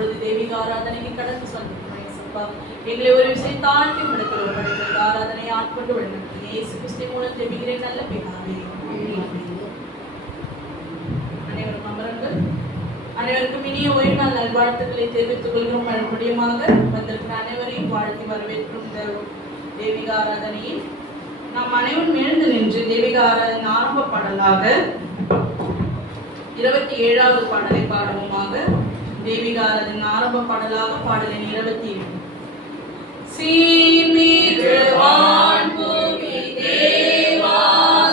இப்பொழுது தெய்வீக ஆராதனைக்கு கடந்து செல்கிறோம். எங்களை ஒரு விஷயம் தாண்டி விடுதல் ஒப்படைக்கிறது. ஆராதனையை ஆட்கொண்டு விடுங்கள். இயேசு கிறிஸ்து மூலம் ஜெபிக்கிறேன் நல்ல பிதாவே. அனைவரும் அமருங்கள். அனைவருக்கும் இனிய ஓய்வு நாள் நல்வாழ்த்துக்களை தெரிவித்துக் கொள்கிறோம். மறுபடியுமாக வந்திருக்கிற அனைவரையும் வாழ்த்தி வரவேற்கும் இந்த தெய்வீக ஆராதனையில் நாம் அனைவரும் எழுந்து நின்று தெய்வீக ஆராதனை ஆரம்ப பாடலாக 27வது பாடலை பாடுவோமாக. தெய்வீக ஆராதனை ஆரம்ப பாடலாக பாடலின் 27. சீர்மிகு வான்பூமி தேவா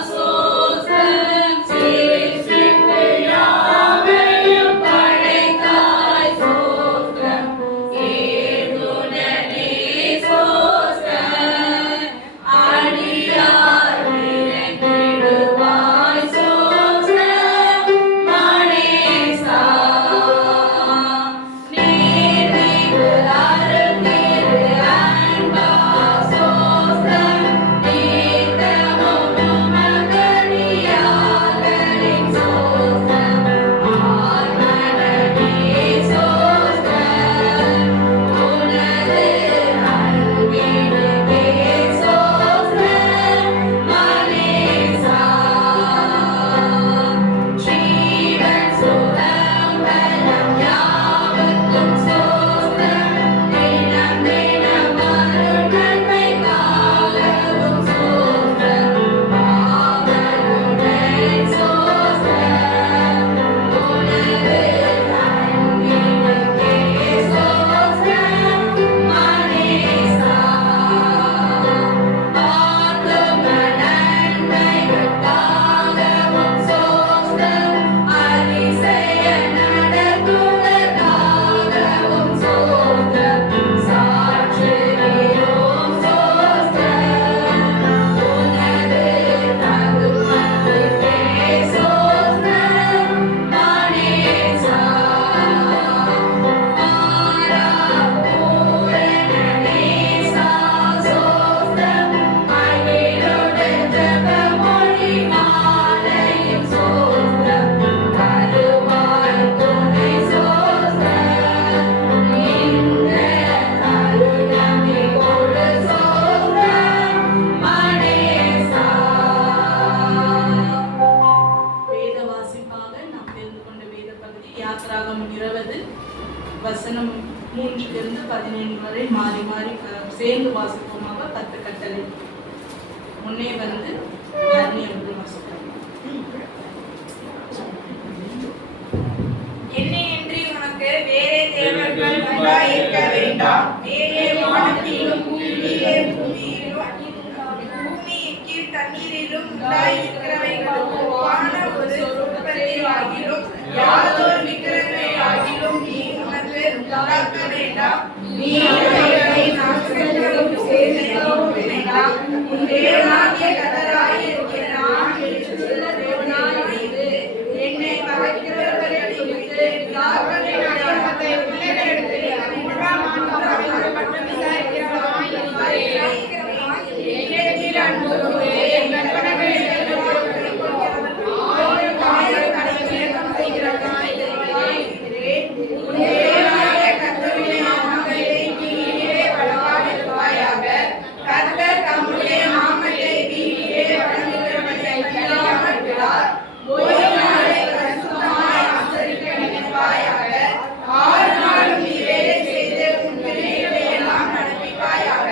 சோஸ்திரம், சிருஷ்டிப்பு யாவையும் படைத்தாய் சோஸ்திரம், ஏதுனனே சோஸ்திரம், அடியார் இறங்கிடுவாய் சோஸ்திரம், மணேசா நீர்மிகு அருள் திரு அன்பா சோஸ்திரம், நீத்தமும் உமக்கடியார்களின் சோஸ்திரம், ஆர்மனனே சோஸ்திரம், உனது அருள்வீடுவே சோஸ்திரம், மணேசா ஜீவன் சுகம் பலம் யாவுக்கும் சோஸ்திரம், தினம் தினம் அருள் நன்மை காலவும் சோஸ்திரம், ஆவலுடன் சோஸ்திரம், உனது அருள்வீடுவே சோஸ்திரம், மணேசா பார்க்கும் நன்மைகளுக்காகவும் சோஸ்திரம், அதிசய நடத்துதற்காகவும் சோஸ்திரம், சாற்றுகிறோம் சோஸ்திரம், உனது தகுமன்றுக்கே சோஸ்திரம், மணேசா பூரணனேசா சோஸ்திரம், மகிழுடன் ஜெபமொழி மாலையும் சோஸ்திரம், கருவாய் துணை சோஸ்திரம், இந்த தருணமே கொடு சோஸ்திரம், மணேசா. வேத வாசிப்பாக நாம் தெரிந்து கொண்ட வேத பகுதி யாத்திராகமம் 20 வசனம் 3 பதினேழு வரை மாறி மாறி சேர்ந்து வாசிப்போமாக. 10 கட்டளை. முன்னே வந்து அவர்கள் வாசிப்போம். என்னையன்றி உனக்கு வேறே தேவர்கள் உண்டாயிருக்க வேண்டாம். வேறே வானத்திலும் பூமியின் கீழ் தண்ணீரிலும் உண்டாயிருக்கிறவைகளுக்கு ஒப்பான ஒரு உற்பத்தியாகிலும் யாதொரு விக்கிரகத்தையாகிலும் நீ உனக்கு உண்டாக்க வேண்டாம். நீ அவைகளை நாட்களும் சேர்க்கவும் வேண்டாம். உன் தேவனாகிய கர்த்தராயிருக்கிற நான் உன்னுடைய தேவனாயிரு. என்னை பகைக்கிறவர்களுக்கு பிதாக்களின் அடையாளத்தை பிள்ளைகளிடத்தில் அறிமுகமாக அவர்கள் மட்டும் விசாரிக்கிறவனாயிருக்கிறேன். என்னிடத்தில் அன்பு கூர்ந்து என் கற்பனைகளை ஆயிரம் ஆயிரம் கடைகளை செய்கிறவனாயிருக்கிறேன். உன் தேவனாகிய கர்த்தருடைய நாமத்தை வீணிலே வளவாதிருப்பாயாக. கர்த்தர் தம்முடைய நாமத்தை வீணிலே வழங்குகிறவனை அறியாமல் விடார். ஓய்வு நாளை பரிசுத்தமாய் ஆசரிக்க நினைப்பாயாக. 6 நாளும் நீ வேலை செய்து உன் கிரியைகளை எல்லாம் நடப்பிப்பாயாக.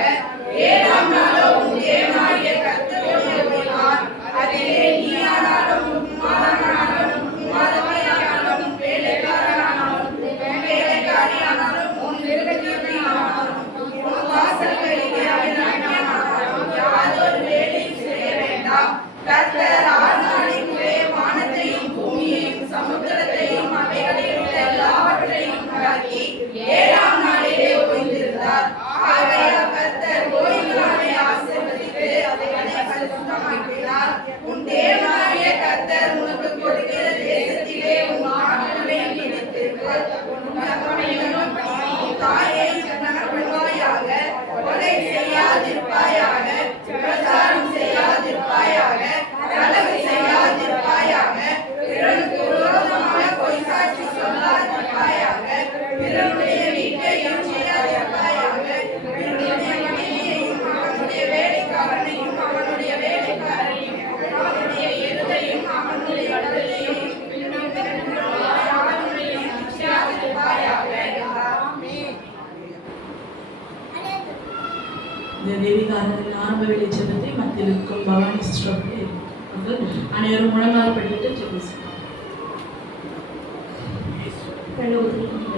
7ஆம் நாளோ உன் தேவனாகிய கர்த்தருடைய ஓய்வு நாள். அதிலே நீயானாலும் உன் குமாரனானாலும் உன் குமாரத்தியானாலும் உன் வேலைக்காரனானாலும் உன் வேலைக்காரியானாலும் உன் மிருகஜீவனானாலும் உன் வாசல்களிலே அயலானாலும் யாதொரு வேலையும் செய்ய வேண்டாம். கர்த்தர் 6 நாளிலே வானத்தையும் பூமியையும் சமுத்திரத்தையும் அவைகளில் உள்ள எல்லாவற்றையும் உண்டாக்கி 7ஆம் நாளிலே ஓய்ந்திருந்தார். ஆகையால் கர்த்தர் ஓய்வு நாளை ஆசீர்வதித்து அவைகளை பரிசுத்தமாக்கினார். உன் தேவனாகிய கர்த்தர் உனக்கு கொடுக்கிற தேசத்திலே உன் ஆடுகளையும் நினைத்திருக்கு. உன் தகப்பனையும் உன் தாயையும் கனப்படுவாயாக. கொலை செய்யாதிருப்பாயாக. விபச்சாரம் செய்யாதிருப்பாயாக. களவு செய்யாதிருப்பாயாக. பிறனுக்கு விரோதமாக பொய் சாட்சி சொல்லாதிருப்பாயாக. பிறனுடைய இந்த தேவிகாரத்தின் ஆரம்ப வேலை ஜெபத்தை மத்தியில் இருக்கும் பவானி சிஸ்டர் அவர்கள் அனைவரும் முழங்கால் படிட்டு ஜெபிச்சு.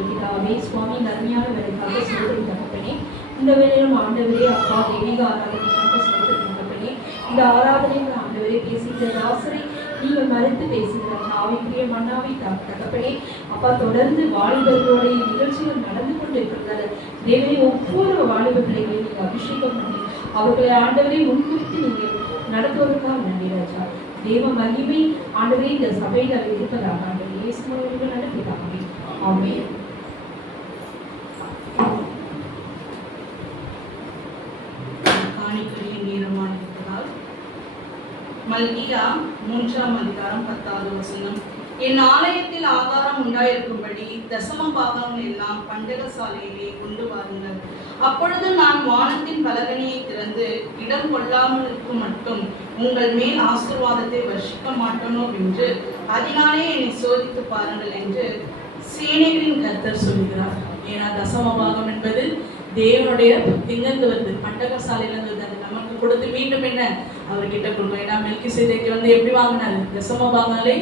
பிதாவே, சுவாமி அருமையான வேலைக்காக சோதனை தகப்பனே, இந்த வேலையிலும் ஆண்டவரே அப்பா தெய்வீக ஆராதனைக்காக சோதனை தகப்பனே, இந்த ஆராதனைகள் ஆண்டவரே பேசுகிற தாசரை நீங்கள் மறைத்து பேசுகிற ஆவிக்குரிய மன்னாவை தகப்பனே அப்பா, தொடர்ந்து வாலிபர்களுடைய நிகழ்ச்சிகள் நடந்து கொண்டு இருக்கிறதால தேவனை ஒவ்வொரு வாலிப பிள்ளைகளையும் நீங்கள் அபிஷேகம் பண்ணி அவர்களை ஆண்டவரை முன்னிறுத்தி நீங்கள் நடத்துவதற்காக நன்றி ராஜா. தேவ மகிமை ஆண்டவரே இந்த சபையில் அவர் இருப்பதாக ஆண்டவரே இயேசுவின் நடப்பிதாகவே ஆமென். காணிக்கையின் நேரமாக இருப்பதால் மல்கியா 3ஆம் அதிகாரம் 10வது வசனம், என் ஆலயத்தில் ஆகாரம் உண்டாயிருக்கும்படி தசம பாகம் எல்லாம் பண்டகசாலையிலே கொண்டு வாருங்கள். அப்பொழுது நான் வானத்தின் பலகனியை திறந்து இடம் கொள்ளாமல் இருக்கும் மட்டும் உங்கள் மேல் ஆசீர்வாதத்தை வர்ஷிக்க மாட்டோனோ என்று அதனாலே என்னை சோதித்து பாருங்கள் என்று சேனைகளின் கர்த்தர் சொல்கிறார். ஏன்னா தசம பாகம் என்பது தேவனுடைய எங்கிருந்து வருது, பண்டகசாலையிலிருந்து வருது. அது நமக்கு கொடுத்து மீண்டும் என்ன அவர்கிட்ட கொடுக்கும். ஏன்னா மெல்கிசேதேக்கு எப்படி வாங்கினாரு, தசம பாகங்களே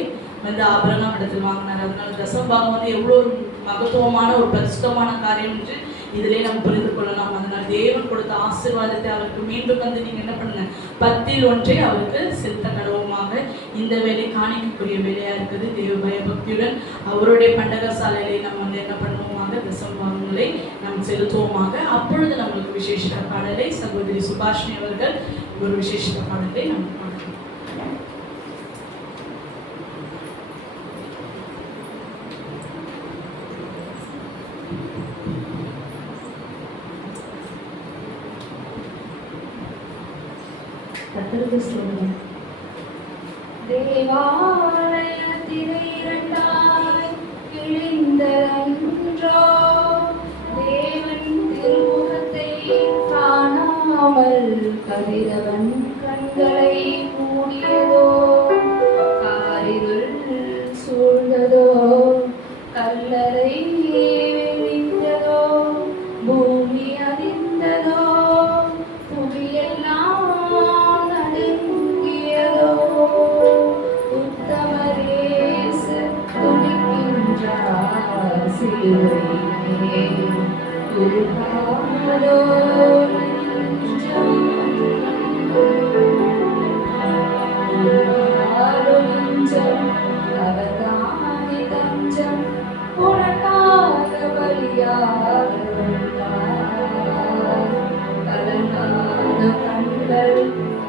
ஆபிரகாம் இடத்தில் வாங்கினார். அதனால தசம பாகம் எவ்வளோ ஒரு மகத்துவமான ஒரு பரிசுத்தமான காரியம் என்று இதிலே நம்ம புரிந்து கொள்ளலாம். அதனால தேவன் கொடுத்த ஆசீர்வாதத்தை அவருக்கு மீண்டும் நீங்க என்ன பண்ணுங்க, 10ல் 1 அவருக்கு செலுத்த கடவுமாக. இந்த வேலை காணிக்கக்கூடிய வேலையா இருக்குது. தேவ பயபக்தியுடன் அவருடைய பண்டகசாலையிலே நம்ம என்ன பண்ணுவோமாக, தசம பாகங்களை நாம் செலுத்துவோமாக. அப்பொழுது நம்மளுக்கு விசேஷ பாடலை சகோதரி சுபாஷினி அவர்கள் ஒரு விசேஷ பாடலை நம்ம பாடலாம். தேவாலயத்திலே இரண்டாய் கிழிந்ததன்றோ, தேவன் திருமுகத்தை காணாமல் கதிரவன் கண்களை மூடியதோ, காரிருள் சூழ்ந்ததோ, கல்லறை விரிந்ததோ, பூமி அதிர்ந்ததோ, புவியெல்லாம் நடுங்கியதோ, உத்தமரேசு துணிக்கின்றார் சிலுவையிலே, உருகாமலோ நெஞ்சம், உருகாலோ நெஞ்சம், அவர்தானே தஞ்சம், உனக்காக பலியாக வந்தார். கலங்காத கண்கள்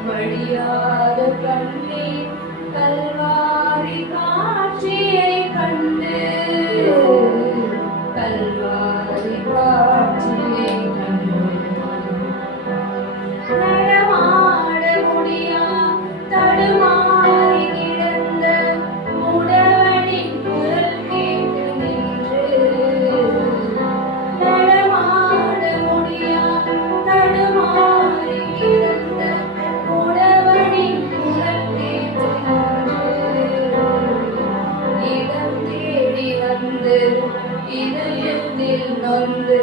வழியாத கண்ணீர், கல்வாரி காட்சியை கண்டு, கல்வாரி காட்சியை கண்டு, நடமாட முடியா தடுமாறி கிடந்த முடவனின் குரல் கேட்டு நின்று, நடமாட முடியா தடுமாறி கிடந்த முடவனின் குரல் கேட்டு நின்று, இடம் தேடி வந்து இதயத்தில் நொந்து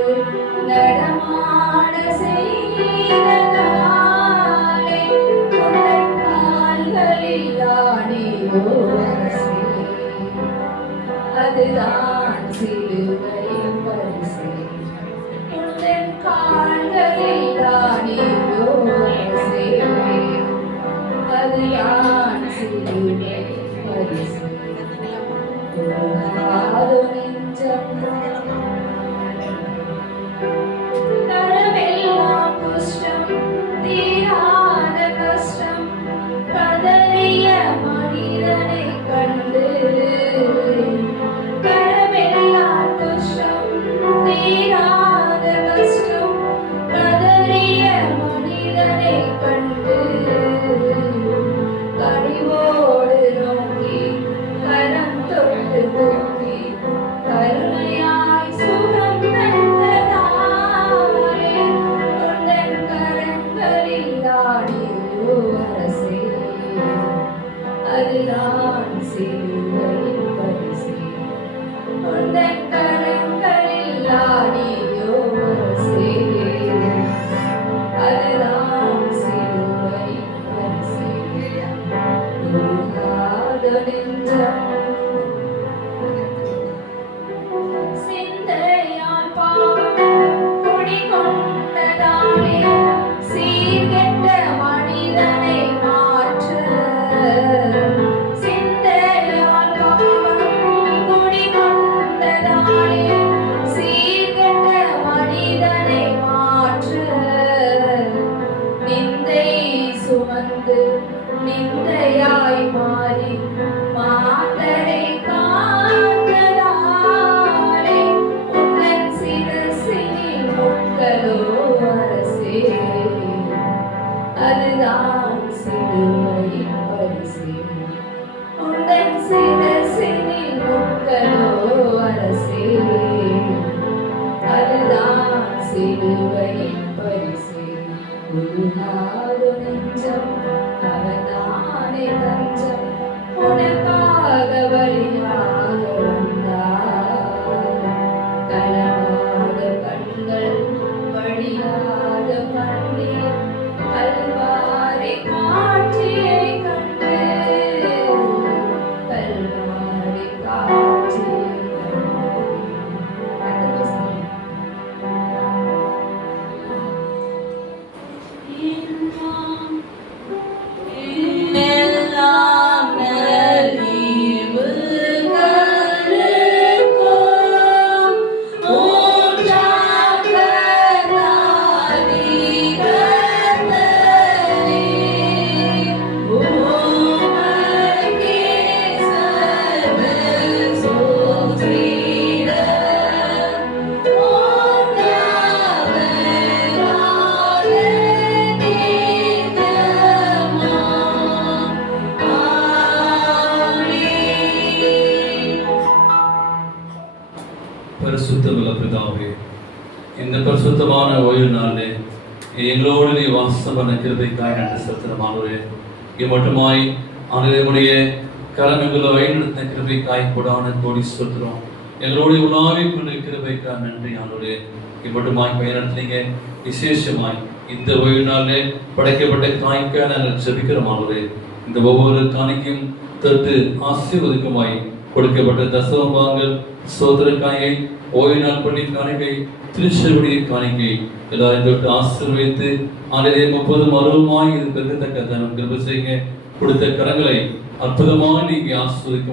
நடமாட செய்ததாலே, உந்தன் கால்களில் ஆடியோ அரசே, அதுதான் சிலுவையின் பரிசே. உந்தன் கால்களில் ஆடியோ அரசே, அதுதான் சிலுவையின் பரிசே. உருகாதோ நெஞ்சம், தரமெல்லாம் குஷ்டம், தீராத கஷ்டம், கதறிய மனிதனை கண்டு, கரமெல்லாம் பரிசுத்தமுள்ள பிதாவே, இந்த பரிசுத்தமான ஓய்வு நாளிலே எங்களோடு நீ வாசம் பண்ண கிருபைக்காய் நன்றி செலுத்துகிறோம். இம்மட்டுமாய் ஆண்டவருடைய கரம் எங்களை வழிநடத்தின கிருபைக்காய் கொடான கோடி செலுத்துகிறோம். எங்களோடு உணாவி கொண்ட கிருபைக்காய் நன்றி ஆண்டவரே. இம்மட்டுமாய் வழிநடத்தினீங்க. விசேஷமாய் இந்த ஓய்வு நாளிலே படைக்கப்பட்ட காணிக்காய் நாங்கள் ஜெபிக்கிறோம் ஆண்டவரே. இந்த ஒவ்வொரு காணிக்கையும் தொட்டு ஆசீர்வதிக்குமாய் கொடுக்கப்பட்ட தசமபாகங்கள் சோதரக்காயை ஓய்வு நாள் பண்ணி காணிக்கை திருச்செவிடைய காணிக்கை எல்லாரையும் தொட்டு ஆசீர்வதித்து ஆலய 30 அருவமாய் இது பெருக்கத்தக்க தனம் கிருபை செய்யுங்க. கொடுத்த கரங்களை அற்புதமாக நீங்க ஆசீர்வதிக்க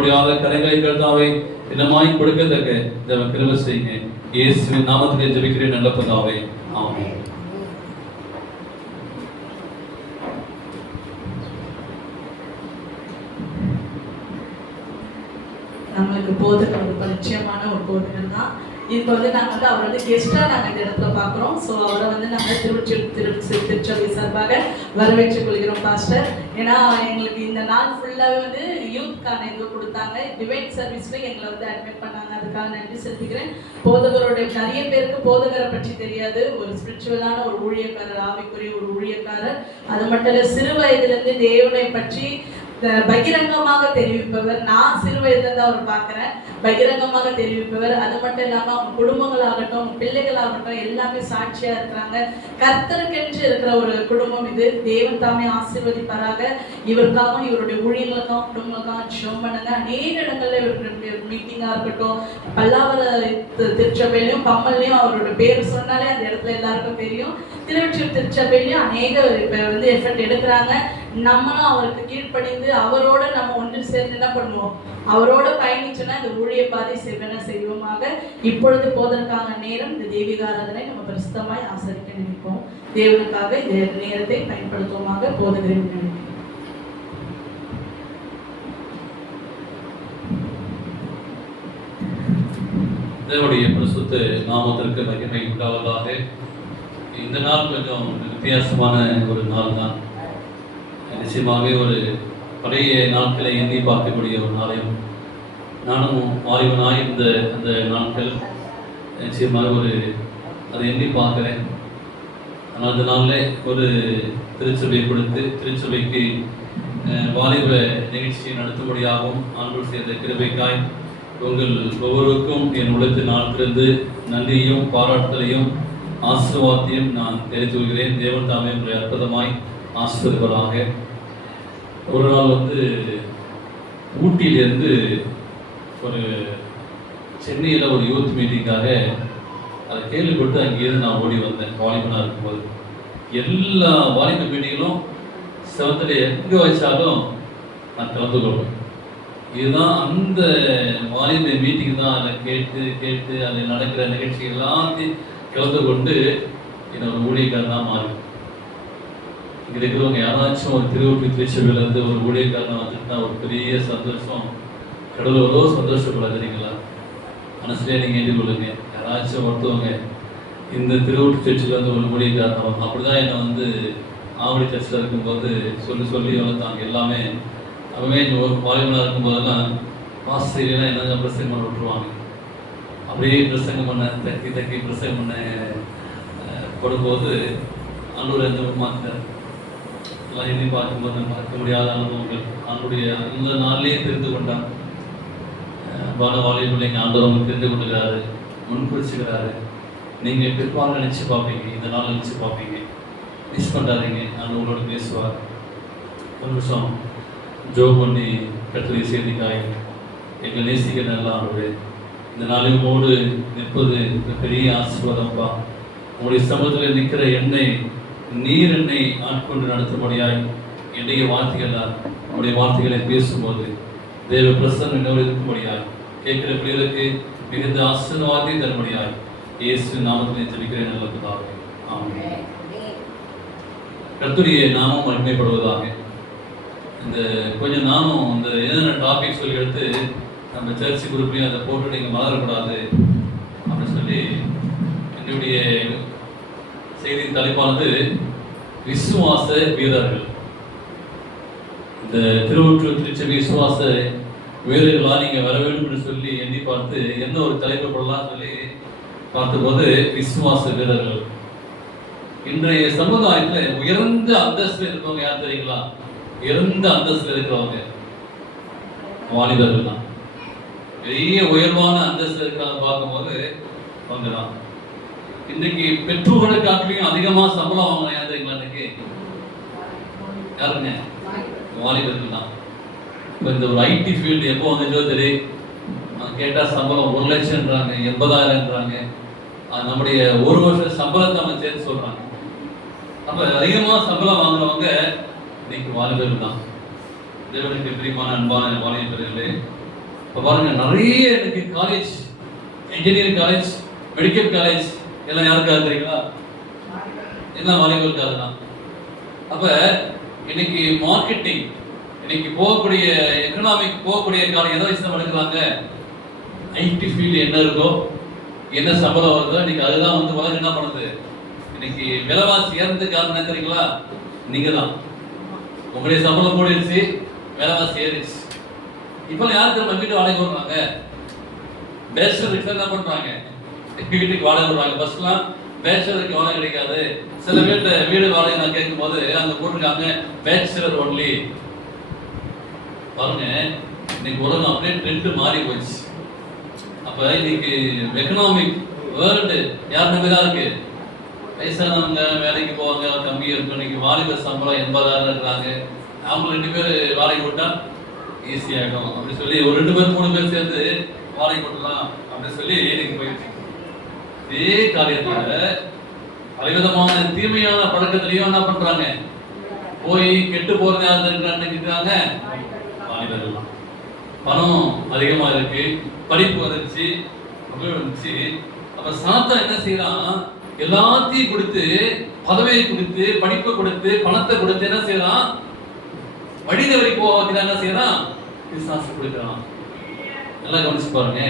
முடியாத கரங்களை கர்த்தாவே இன்னமாய் கொடுக்கத்தக்க இந்த கிருபை செய்யுங்க. இயேசுவின் நாமத்திலே ஜெபிக்கிறேன் நல்ல பிதாவே, ஆமென். நம்மளுக்கு போதகர் ஒரு பரிச்சயமான ஒரு போதகர் தான். இப்போ நாங்கள் அவர் கெஸ்ட்டாக நாங்கள் இந்த இடத்துல பார்க்குறோம். ஸோ அவரை நாங்கள் திருச்சபை சார்பாக வரவேற்றுக் கொள்கிறோம் பாஸ்டர். ஏன்னா எங்களுக்கு இந்த நாள் ஃபுல்லாகவே யூத்கான இது கொடுத்தாங்க. டிவைன் சர்வீஸில் எங்களை அட்மிட் பண்ணாங்க. அதுக்காக நன்றி செலுத்துகிறேன். போதகருடைய நிறைய பேருக்கு போதகரை பற்றி தெரியாது. ஒரு ஸ்பிரிச்சுவலான ஒரு ஊழியக்காரர், ஆவிக்குரிய ஒரு ஊழியக்காரர். அது மட்டும் இல்லை, சிறு வயதிலிருந்து தேவனை பற்றி பகிரங்கமாக தெரிவிப்பவர். நான் சிறு வயதில் தான் அவர் பார்க்குறேன். பகிரங்கமாக தெரிவிப்பவர். அது மட்டும் இல்லாமல் அவங்க குடும்பங்களாகட்டும், அவங்க பிள்ளைகளாகட்டும் எல்லாமே சாட்சியாக இருக்கிறாங்க. கர்த்தருக்கென்று இருக்கிற ஒரு குடும்பம் இது. தேவன் தாமே ஆசீர்வதிப்பாராக. இவருக்காகவும் இவருடைய ஊழியர்களுக்காகவும் குடும்பங்களுக்காகவும் ஜெபம் பண்ணுங்க. அநேக இடங்கள்ல இவருடைய மீட்டிங்காக இருக்கட்டும், பல்லாவர திருச்சபையிலையும் பம்மல்லையும் அவரோட பேர் சொன்னாலே அந்த இடத்துல எல்லாருக்கும் தெரியும். திருவொற்றியூர் திருச்சபையிலையும் அநேக இப்போ எஃபர்ட் எடுக்கிறாங்க. நம்மளும் அவருக்கு கீழ்ப்படிந்து அவரோட நம்ம ஒன்று சேர்ந்து என்ன பண்ணுவோம், அவரோட பயணிச்சோன்னா இந்த ஊழிய பாதை செவ்வன செய்வோமாக. இப்பொழுது போதற்கான நேரம் இந்த தெய்வீக ஆராதனை நம்ம பரிசுத்தமாய் ஆசரிக்க நினைப்போம். தேவனுக்காக இந்த நேரத்தை பயன்படுத்துவோமாக. போதகரின் நினைப்போம். தேவனுடைய பரிசுத்த நாமத்திற்கு மகிமை உண்டாவதாக. இந்த நாள் கொஞ்சம் வித்தியாசமான ஒரு நாள் தான். நிச்சயமாகவே ஒரு பழைய நாட்களை எண்ணி பார்க்கக்கூடிய ஒரு நாளையும் நானும் வாலிபனாய் அந்த நாட்கள் நிச்சயமாக அதை எண்ணி பார்க்குறேன். ஆனால் அந்த நாளில் ஒரு திருச்சபை கொடுத்து திருச்சபைக்கு வாலிப நிகழ்ச்சியை நடத்தும்படியாகவும் ஆண்டவர் செய்த கிருபைக்காய் உங்கள் ஒவ்வொருவருக்கும் என் உள்ளத்தின் ஆழ்த்திருந்து நன்றியையும் பாராட்டுதலையும் ஆசீர்வாதத்தையும் நான் தெரிவித்து கொள்கிறேன். தேவன் தாமே உங்களை அற்புதமாய் ஆசீர்வதிப்பதாக. ஒரு நாள் ஊட்டியிலேருந்து ஒரு சென்னையில் ஒரு யூத் மீட்டிங்காக அதை கேள்விப்பட்டு அங்கேயிருந்து நான் ஓடி வந்தேன். வாலிபனாக இருக்கும்போது எல்லா வாலிப மீட்டிங்களும் செவத்தில் எங்கே வச்சாலும் நான் கலந்து கொள்வேன். இதுதான் அந்த வாலிப மீட்டிங் தான். அதை கேட்டு அதில் நடக்கிற நிகழ்ச்சி எல்லாத்தையும் கலந்து கொண்டு என்னோட ஊழியக்காரனாக மாறி இங்கே இருக்கிறவங்க யாராச்சும் ஒரு திருவொற்றியூர் திருச்சபையிலேருந்து ஒரு ஊழியக்காரனை வந்துட்டுனா ஒரு பெரிய சந்தோஷம். கடவுள் எவ்வளோ சந்தோஷப்படாது தெரியுங்களா? மனசுலேயே நீங்கள் ஏற்றுக்கொள்ளுங்க. யாராச்சும் ஒருத்தவங்க இந்த திருவொற்றியூர் சர்ச்சிலேருந்து ஒரு ஊழியக்காரன் அப்படி தான் என்னை ஆவடி சர்ச்சில் இருக்கும்போது சொல்லி வளர்த்தாங்க. எல்லாமே அவமே வாலிபனாக இருக்கும்போதெல்லாம் பாஸ்டர்லாம் என்னங்க பிரசங்கம் பண்ண விட்டுருவாங்க. அப்படியே பிரசங்கம் பண்ண தக்கி பிரசங்கம் பண்ண படும்போது ஆண்டவர் எந்த மாற்றினார். எல்லாம் எண்ணி பார்க்கும்போது பார்க்க முடியாத அனுபவங்கள் ஆண்டுடைய அந்த நாளிலேயே தெரிந்து கொண்டான். வாலிபர்கள் எங்கள் ஆண்டவர் தெரிந்து கொண்டுகிறாரு, முன்குறிச்சுக்கிறாரு. நீங்கள் பிற்பாடு நினச்சி பார்ப்பீங்க, இந்த நாள் நினச்சி பார்ப்பீங்க. மிஸ் பண்ணுறாதீங்க. ஆண்டவரோடு பேசுவார். ஒரு நிமிஷம் ஜோப் பண்ணி கட்டுரை செய்திக்காய் எங்களை நேசிக்கிற நல்லா ஆண்டு இந்த நாளிமோடு நிற்பது பெரிய ஆசீர்வாதம்ப்பா. உங்களுடைய சமூகத்தில் நிற்கிற நீர் என்னை ஆட்கொண்டு நடத்தும்படியாய் என்னுடைய வார்த்தைகளால் உங்களுடைய வார்த்தைகளை பேசும்போது தேவ பிரசன்னம் என்னோடு இருக்கும்படியாய் கேட்கிற பிள்ளைகளுக்கு மிகுந்த ஆசீர்வாதத்தை தரும்படியாய் இயேசு நாமத்திலே ஜெபிக்கிறேன் நல்ல பிதாவே, ஆமென். கர்த்தருடைய நாமம் மகிமைப்படுவதாக. இந்த கொஞ்சம் நானும் இந்த என்னென்ன டாபிக் சொல்லி எடுத்து நம்ம சர்ச் குரூப்லேயும் அதை போட்டு நீங்கள் மலரக்கூடாது அப்படின்னு சொல்லி என்னுடைய செய்தியின் தலைப்பானது விசுவாச வீரர்கள். இந்த திருவொற்றியூர் திருச்சபை விசுவாச வீரர்களா நீங்க வர வேண்டும் என்று சொல்லி எண்ணி பார்த்து என்ன ஒரு தலைப்பு போடலாம் சொல்லி பார்த்தபோது விசுவாச வீரர்கள். இன்றைய சமுதாயத்துல உயர்ந்த அந்தஸ்து இருக்கிறவங்க யார் தெரியுங்களா? உயர்ந்த அந்தஸ்து இருக்கிறவங்க வாலிபர்கள் தான். பெரிய உயர்வான அந்தஸ்து இருக்கிறவங்க பார்க்கும்போது அவங்க தான். இன்னைக்கு பெற்றோர்களை காட்டிலையும் அதிகமா சம்பளம் வாங்கினா யார் தெரியுங்களா? இன்னைக்கு யாருங்க? வாலிபர்கள் தான். இப்போ இந்த ஒரு ஐடி ஃபீல்டு எப்போ வந்துச்சோ தெரியும், கேட்டால் சம்பளம் 1 லட்சம்ன்றாங்க, 80,000ன்றாங்க. நம்முடைய ஒரு வருஷ சம்பளத்தை அவங்க சேர்த்து சொல்றாங்க. அப்ப அதிகமா சம்பளம் வாங்குறவங்க இன்னைக்கு வாலிபர்கள் தான். தேவனுக்கு பிரியமான அன்பான வாலிபர்களே, இப்போ பாருங்க நிறைய இன்னைக்கு college, engineering college, medical college எல்லாம் யாருக்காக தெரியுங்களா? எல்லாம் வாலிபர்களுக்காக தான். அப்ப இன்னைக்கு மார்க்கெட்டிங், இன்னைக்கு போகக்கூடிய எக்கனாமிக் போகக்கூடிய காலம் எதை வச்சு தான் எடுக்கிறாங்க? ஐடி ஃபீல்டு என்ன இருக்கோ, என்ன சம்பளம் வருதோ இன்னைக்கு அதுதான் வந்து உலகம் என்ன பண்ணுது. இன்னைக்கு விலைவாசி ஏறது காரணம் என்ன தெரியுங்களா? நீங்க தான். உங்களுடைய சம்பளம் கூடிருச்சு, விலைவாசி ஏறிச்சு. இப்போ யாருக்கு நம்ம வீட்டு வாடகை போடுறாங்க? பேச்சுலருக்கு என்ன பண்றாங்க? வீட்டுக்கு வாடகை போடுறாங்க. ஃபர்ஸ்ட்லாம் பேச்சுலருக்கு வாடகை கிடைக்காது. சில வீடு வாடகை நான் கேட்கும் போது அங்க போட்டிருக்காங்க பேச்சுலர் ஒன்லி. பாருங்க, இன்னைக்கு உலகம் அப்படியே ட்ரெண்ட் மாறி போச்சு. அப்ப இன்னைக்கு எக்கனாமிக் வேர்ல்டு யார் நம்பிதான் இருக்கு? வயசானவங்க வேலைக்கு போவாங்க, கம்மி இருக்கும். இன்னைக்கு வாலிபர் சம்பளம் 80,000 இருக்கிறாங்க. அவங்க 2 பேர் வாடகை போட்டா ஈஸியாகும் அப்படி சொல்லி ஒரு 2 பேர் 3 பேர் சேர்ந்து வாடகை போட்டலாம் அப்படின்னு சொல்லி இன்னைக்கு போயிடுச்சு. இதே காரியத்துல பலவிதமான தீமையான பழக்கத்திலையும் என்ன பண்றாங்க? போய் கெட்டு போறது யாருக்காங்க? வாலிபர்கள் தான். பணம் அதிகமா இருக்கு, படிப்பு வந்துருச்சு, வந்துச்சு. அப்ப சாத்தான் என்ன செய்யறான்? எல்லாத்தையும் கொடுத்து, பதவியை கொடுத்து, படிப்பை கொடுத்து, பணத்தை கொடுத்து என்ன செய்யறான்? வழித வரை போக என்ன செய்யறான்? பிசாசு கொடுக்கிறான். நல்லா கவனிச்சு பாருங்க.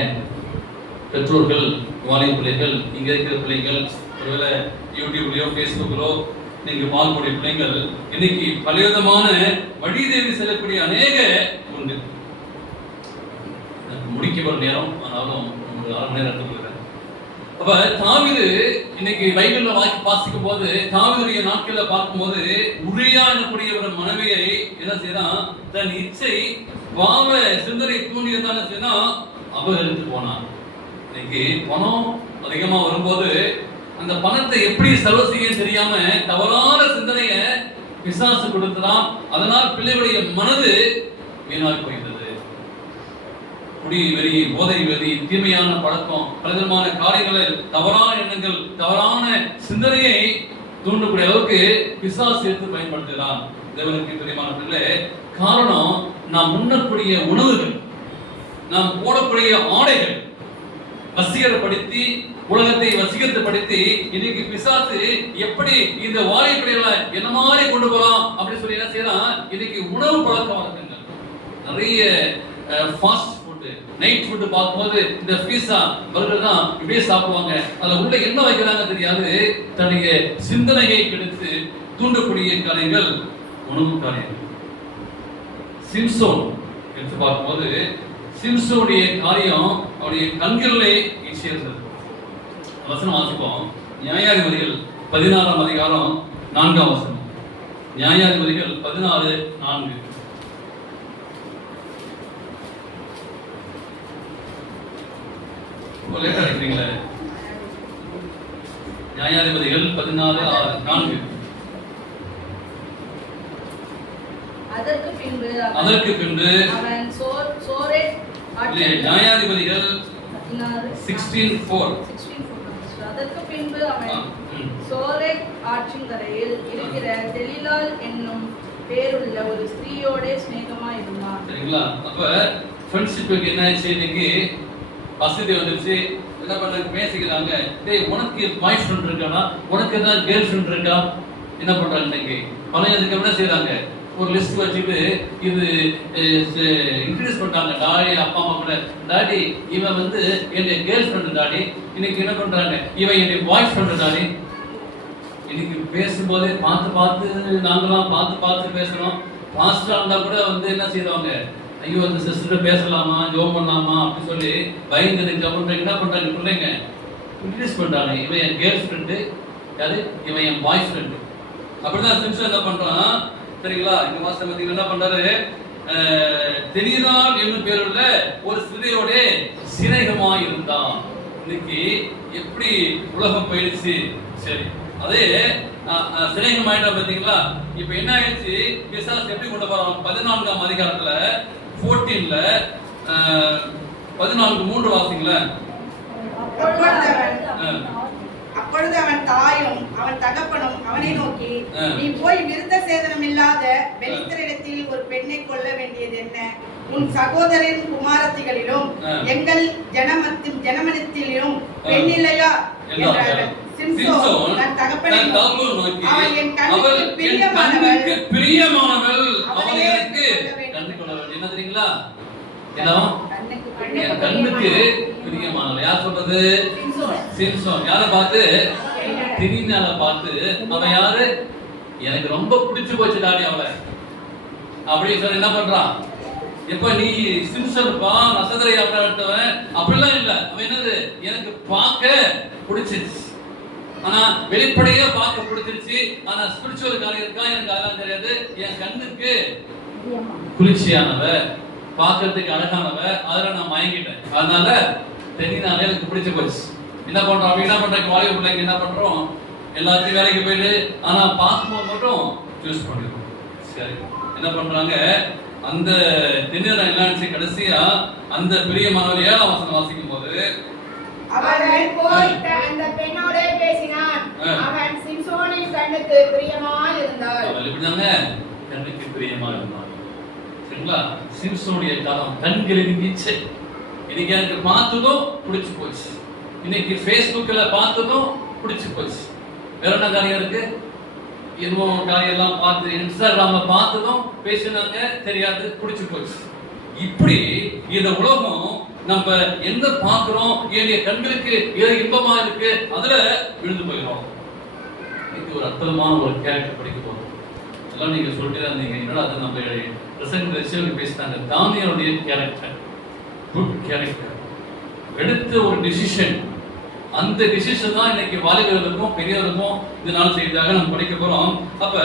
பெற்றோர்கள், வாலிப பிள்ளைகள், இங்க இருக்கிற பிள்ளைகள், ஒருவேளை யூடியூப்லயோ ஃபேஸ்புக்லோ நீங்க பார்க்கக்கூடிய பிள்ளைகள் இன்னைக்கு பலவிதமான வழி தேடி செல்லக்கூடிய அநேக உண்டு. முடிக்கப்பட்ட நேரம், ஆனாலும் ஒரு 1/2 மணி நேரம் எடுத்துக்கொள்கிறேன். அப்ப தாவீது இன்னைக்கு பைபிள்ல வாசிக்கும் போது, தாவீதுடைய நாட்கள்ல பார்க்கும்போது, உரியா எனக்கூடிய ஒரு மனைவியை என்ன செய்யறான்? தன் இச்சை பாவ சிந்தனை தூண்டி என்ன செய்யறான்? அபகரித்து போனான். இன்னைக்கு பணம் அதிகமா வரும்போது அந்த பணத்தை எப்படி செலவு செய்ய தெரியாம தவறான சிந்தனைய பிசாசு கொடுத்தான். அதனால் பிள்ளைகளுடைய மனது வீணாகி போகிறது. குடி வெறி, போதை வெறி, தீமையான பழக்கம், பலவிதமான காரியங்களை, தவறான எண்ணங்கள், தவறான சிந்தனையை தூண்டக்கூடிய அளவுக்கு பிசாசு எடுத்து பயன்படுத்துகிறான். தேவனுக்கு பிரியமான பிள்ளை, காரணம் நாம் உண்ணக்கூடிய உணவுகள், நாம் போடக்கூடிய ஆடைகள் வசீகரப்படுத்தி, உலகத்தை வசீகரப்படுத்தி இன்னைக்கு பிசாசு எப்படி இந்த வாழைப்படைகளை என்ன மாதிரி கொண்டு போகலாம் அப்படின்னு சொல்லி என்ன செய்யலாம்? இன்னைக்கு உணவு பழக்க வழக்கங்கள் நிறைய ஃபாஸ்ட் ஃபுட், நைட் ஃபுட் பார்க்கும்போது இந்த பீஸா, பர்கர் தான் இப்படியே சாப்பிடுவாங்க. அதுல உள்ள என்ன வைக்கிறாங்க தெரியாது. தன்னுடைய சிந்தனையை கெடுத்து தூண்டக்கூடிய காரியங்கள் உணவு காரியங்கள். சிம்சோன் எடுத்து பார்க்கும்போது சிம்சோனுடைய காரியம் அவருடைய கண்களிலே சேர்ந்தது. வசனம் வாசிப்போம். நியாயாதிபதிகள் 16ஆம் அதிகாரம் 4ஆம் வசனம். நியாயாதிபதிகள் 16:4. லேட்டா இருக்கிறீங்களே. நியாயாதிபதிகள் 16:4. அதற்கு பின்பு அவன் சோரேத் நியாயாதிபதிகள் 16:4. அதற்கு பின்பு அவன் சோரேத் ஆற்றங்கரையில் இருக்கிற தெலிலால் என்னும் பேருள்ள ஒரு ஸ்திரீயோட சிநேகமா இருந்தான். சரிங்களா? அப்ப ஃப்ரெண்ட்ஷிப்புக்கு என்ன ஆச்சு? இன்னைக்கு வசதி வந்துருச்சு. என்ன பண்றாங்க? பேசிக்கிறாங்க. டேய், உனக்கு பாய் ஃப்ரெண்ட் இருக்கானா? உனக்கு ஏதாவது கேர்ள் ஃப்ரெண்ட் இருக்கா? என்ன பண்றாங்க? இன்னைக்கு பழையதுக்கு என்ன செய்யறாங்க? ஒரு லிஸ்ட் வச்சுட்டு இது இன்ட்ரடியூஸ் பண்றாங்க. டாடி அப்பா அம்மா கூட, டாடி இவன் வந்து என்னுடைய கேர்ள் ஃப்ரெண்ட் டாடி. இன்னைக்கு என்ன பண்றாங்க? இவன் என்னுடைய பாய் ஃப்ரெண்ட் டாடி. இன்னைக்கு பேசும்போதே பார்த்து நாங்களாம் பார்த்து பேசுறோம். பாஸ்டா இருந்தா கூட வந்து என்ன செய்வாங்க? ஐயோ அந்த சிஸ்டர் பேசலாமா ஜோம் பண்ணலாமா அப்படின்னு சொல்லி பயந்து என்ன பண்றாங்க பிள்ளைங்க இன்ட்ரெஸ்ட் பண்றாங்க. இவன் என் கேர்ள் ஃப்ரெண்டு, யாரு இவன் என் பாய் ஃப்ரெண்டு. அப்படிதான் சிம்சன் என்ன பண்றான் சரிங்களா? இந்த மாசம் என்ன பண்றாரு, தெளிலால் என்னும் பேருள்ள ஒரு ஸ்திரீயோட சிநேகமாய் இருந்தான். இன்னைக்கு எப்படி உலகம் போயிடுச்சு. சரி, அதே சிநேகம் ஆயிட்டா பாத்தீங்களா? இப்ப என்ன ஆயிடுச்சு, பிசாசு எப்படி கொண்டு போறான்? 14ஆம் அதிகாரத்துல 14ல 14:3 வாசிங்கள. அப்பொழுது அவன் தாயும் அவன் தகப்பனும் அவனை நோக்கி, நீ போய் விருத்த சேதனம் இல்லாத பெலிஸ்தரிடத்தில் ஒரு பெண்ணை கொள்ள வேண்டியது என்ன? உன் சகோதரின் குமாரத்திகளிலும் எங்கள் ஜனமனத்திலும் பெண் இல்லையா என்றார்கள். சிம்சோன் தன் தகப்பனை நோக்கி, அவள் என் கண்ணுக்கு பிரியமானவள், அவளை எனக்கு கண்டுகொள்ள வேண்டும். என்ன தெரியுங்களா? கண்ணுக்கு பிரியமானவள். யார் சொல்றது? சிம்சோன். யாரை பார்த்து? திரினால பார்த்து அவன் யாரு, எனக்கு ரொம்ப பிடிச்சு போச்சு டாடி அவளை அப்படின்னு சொல்லி என்ன பண்றான்? எப்ப நீ சிம்சன்ப்பா நசதரை அப்படின்றவன் அப்படிலாம் இல்ல. அவன் என்னது, எனக்கு பார்க்க பிடிச்சிருச்சு, ஆனா வெளிப்படையா பார்க்க பிடிச்சிருச்சு, ஆனா ஸ்பிரிச்சுவல் காரியம் இருக்கா எனக்கு அதெல்லாம் தெரியாது. என் கண்ணுக்கு குளிர்ச்சியானவ, பார்க்கறதுக்கு அழகானவ, அதுல நான் மயங்கிட்டேன், அதனால தெரியனால எனக்கு பிடிச்சு போச்சு. என்ன பண்றோம்? அப்படி என்ன பண்றோம்? வாலிப பிள்ளைங்க என்ன பண்றோம்? எல்லாத்தையும் வேலைக்கு போயிட்டு ஆனா பார்க்கும்போது மட்டும் சூஸ் பண்ணிடுவோம். சரி, என்ன பண்றாங்க? அந்த திண்ணற எல்லாம் கடைசியா அந்த பிரியமானவர் 7ஆம் வசனம் வாசிக்கும் போது, அவன் போய் அந்த பெண்ணோட பேசினான். அவன் சிம்சோனின் கண்ணுக்கு பிரியமாய் இருந்தாள். அவள் எப்படிதாங்க கண்ணுக்கு பிரியமா இருந்தான். சரிங்களா? சிம்சோனுடைய காலம் கண்களின் இச்சை. இன்னைக்கு எனக்கு பார்த்ததும் பிடிச்சு போச்சு, இன்னைக்கு Facebookல பார்த்ததும் பிடிச்சு போச்சு. வேற என்ன காரியம் இருக்கு? இன்னும் காரியம் எல்லாம் பார்த்து இன்ஸ்டாகிராம்ல பார்த்ததும் பேசினாங்க, தெரியாது, பிடிச்சு போச்சு. இப்படி இந்த உலகம் நம்ம என்ன பார்க்கிறோம், என்னுடைய கண்களுக்கு எது இன்பமா இருக்கு, அதுல விழுந்து போயிடும். இது ஒரு அற்புதமான ஒரு கேரக்டர் படிக்க போறோம். அதெல்லாம் நீங்க சொல்லிட்டு தான் இருந்தீங்க. என்னடா அது நம்ம பிரசங்க ரசிகர்கள் பேசிட்டாங்க. தானியேலுடைய கேரக்டர் குட் கேரக்டர், எடுத்த ஒரு டிசிஷன். அந்த டிசிஷன் தான் இன்னைக்கு வாலிபர்களுக்கும் பெரியவர்களுக்கும் இந்த நாள் செய்ததாக நம்ம படிக்க போறோம். அப்ப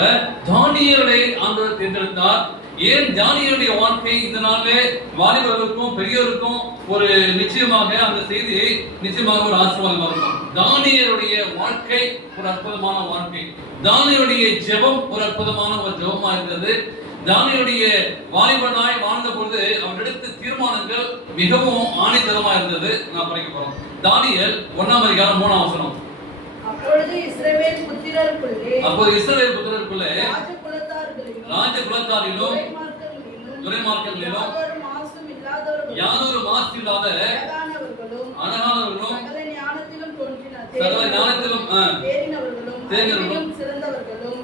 தானியேலை ஆண்டவர் தேர்ந்தெடுத்தார். ஏன் தானியேலுடைய வாழ்க்கை இந்த நாளிலே வாலிபர்களுக்கும் பெரியவருக்கும் ஒரு நிச்சயமாக அந்த செய்தி நிச்சயமாக ஒரு ஆசீர்வாதமாக இருக்கும். தானியேலுடைய வாழ்க்கை ஒரு அற்புதமான வாழ்க்கை. தானியேலுடைய ஜெபம் ஒரு அற்புதமான ஒரு ஜெபமா இருந்தது. தானியேலுடைய வாலிபனாய் வாழ்ந்த பொழுது அவர் எடுத்த தீர்மானங்கள் மிகவும் ஆணித்தரமா இருந்தது. நான் படிக்க போறோம். தானியேல் 1ஆம் அதிகாரம் 3ஆம் வசனம். அப்பொழுது இஸ்ரவேல் புத்திரருக்குள்ளே ராஜகுலத்தாரிலும் துரைமார்க்கங்களிலும் யாதொரு மாசு இல்லாத அழகானவர்களும் சகல ஞானத்திலும் தேறினவர்களும் சிறந்தவர்களும்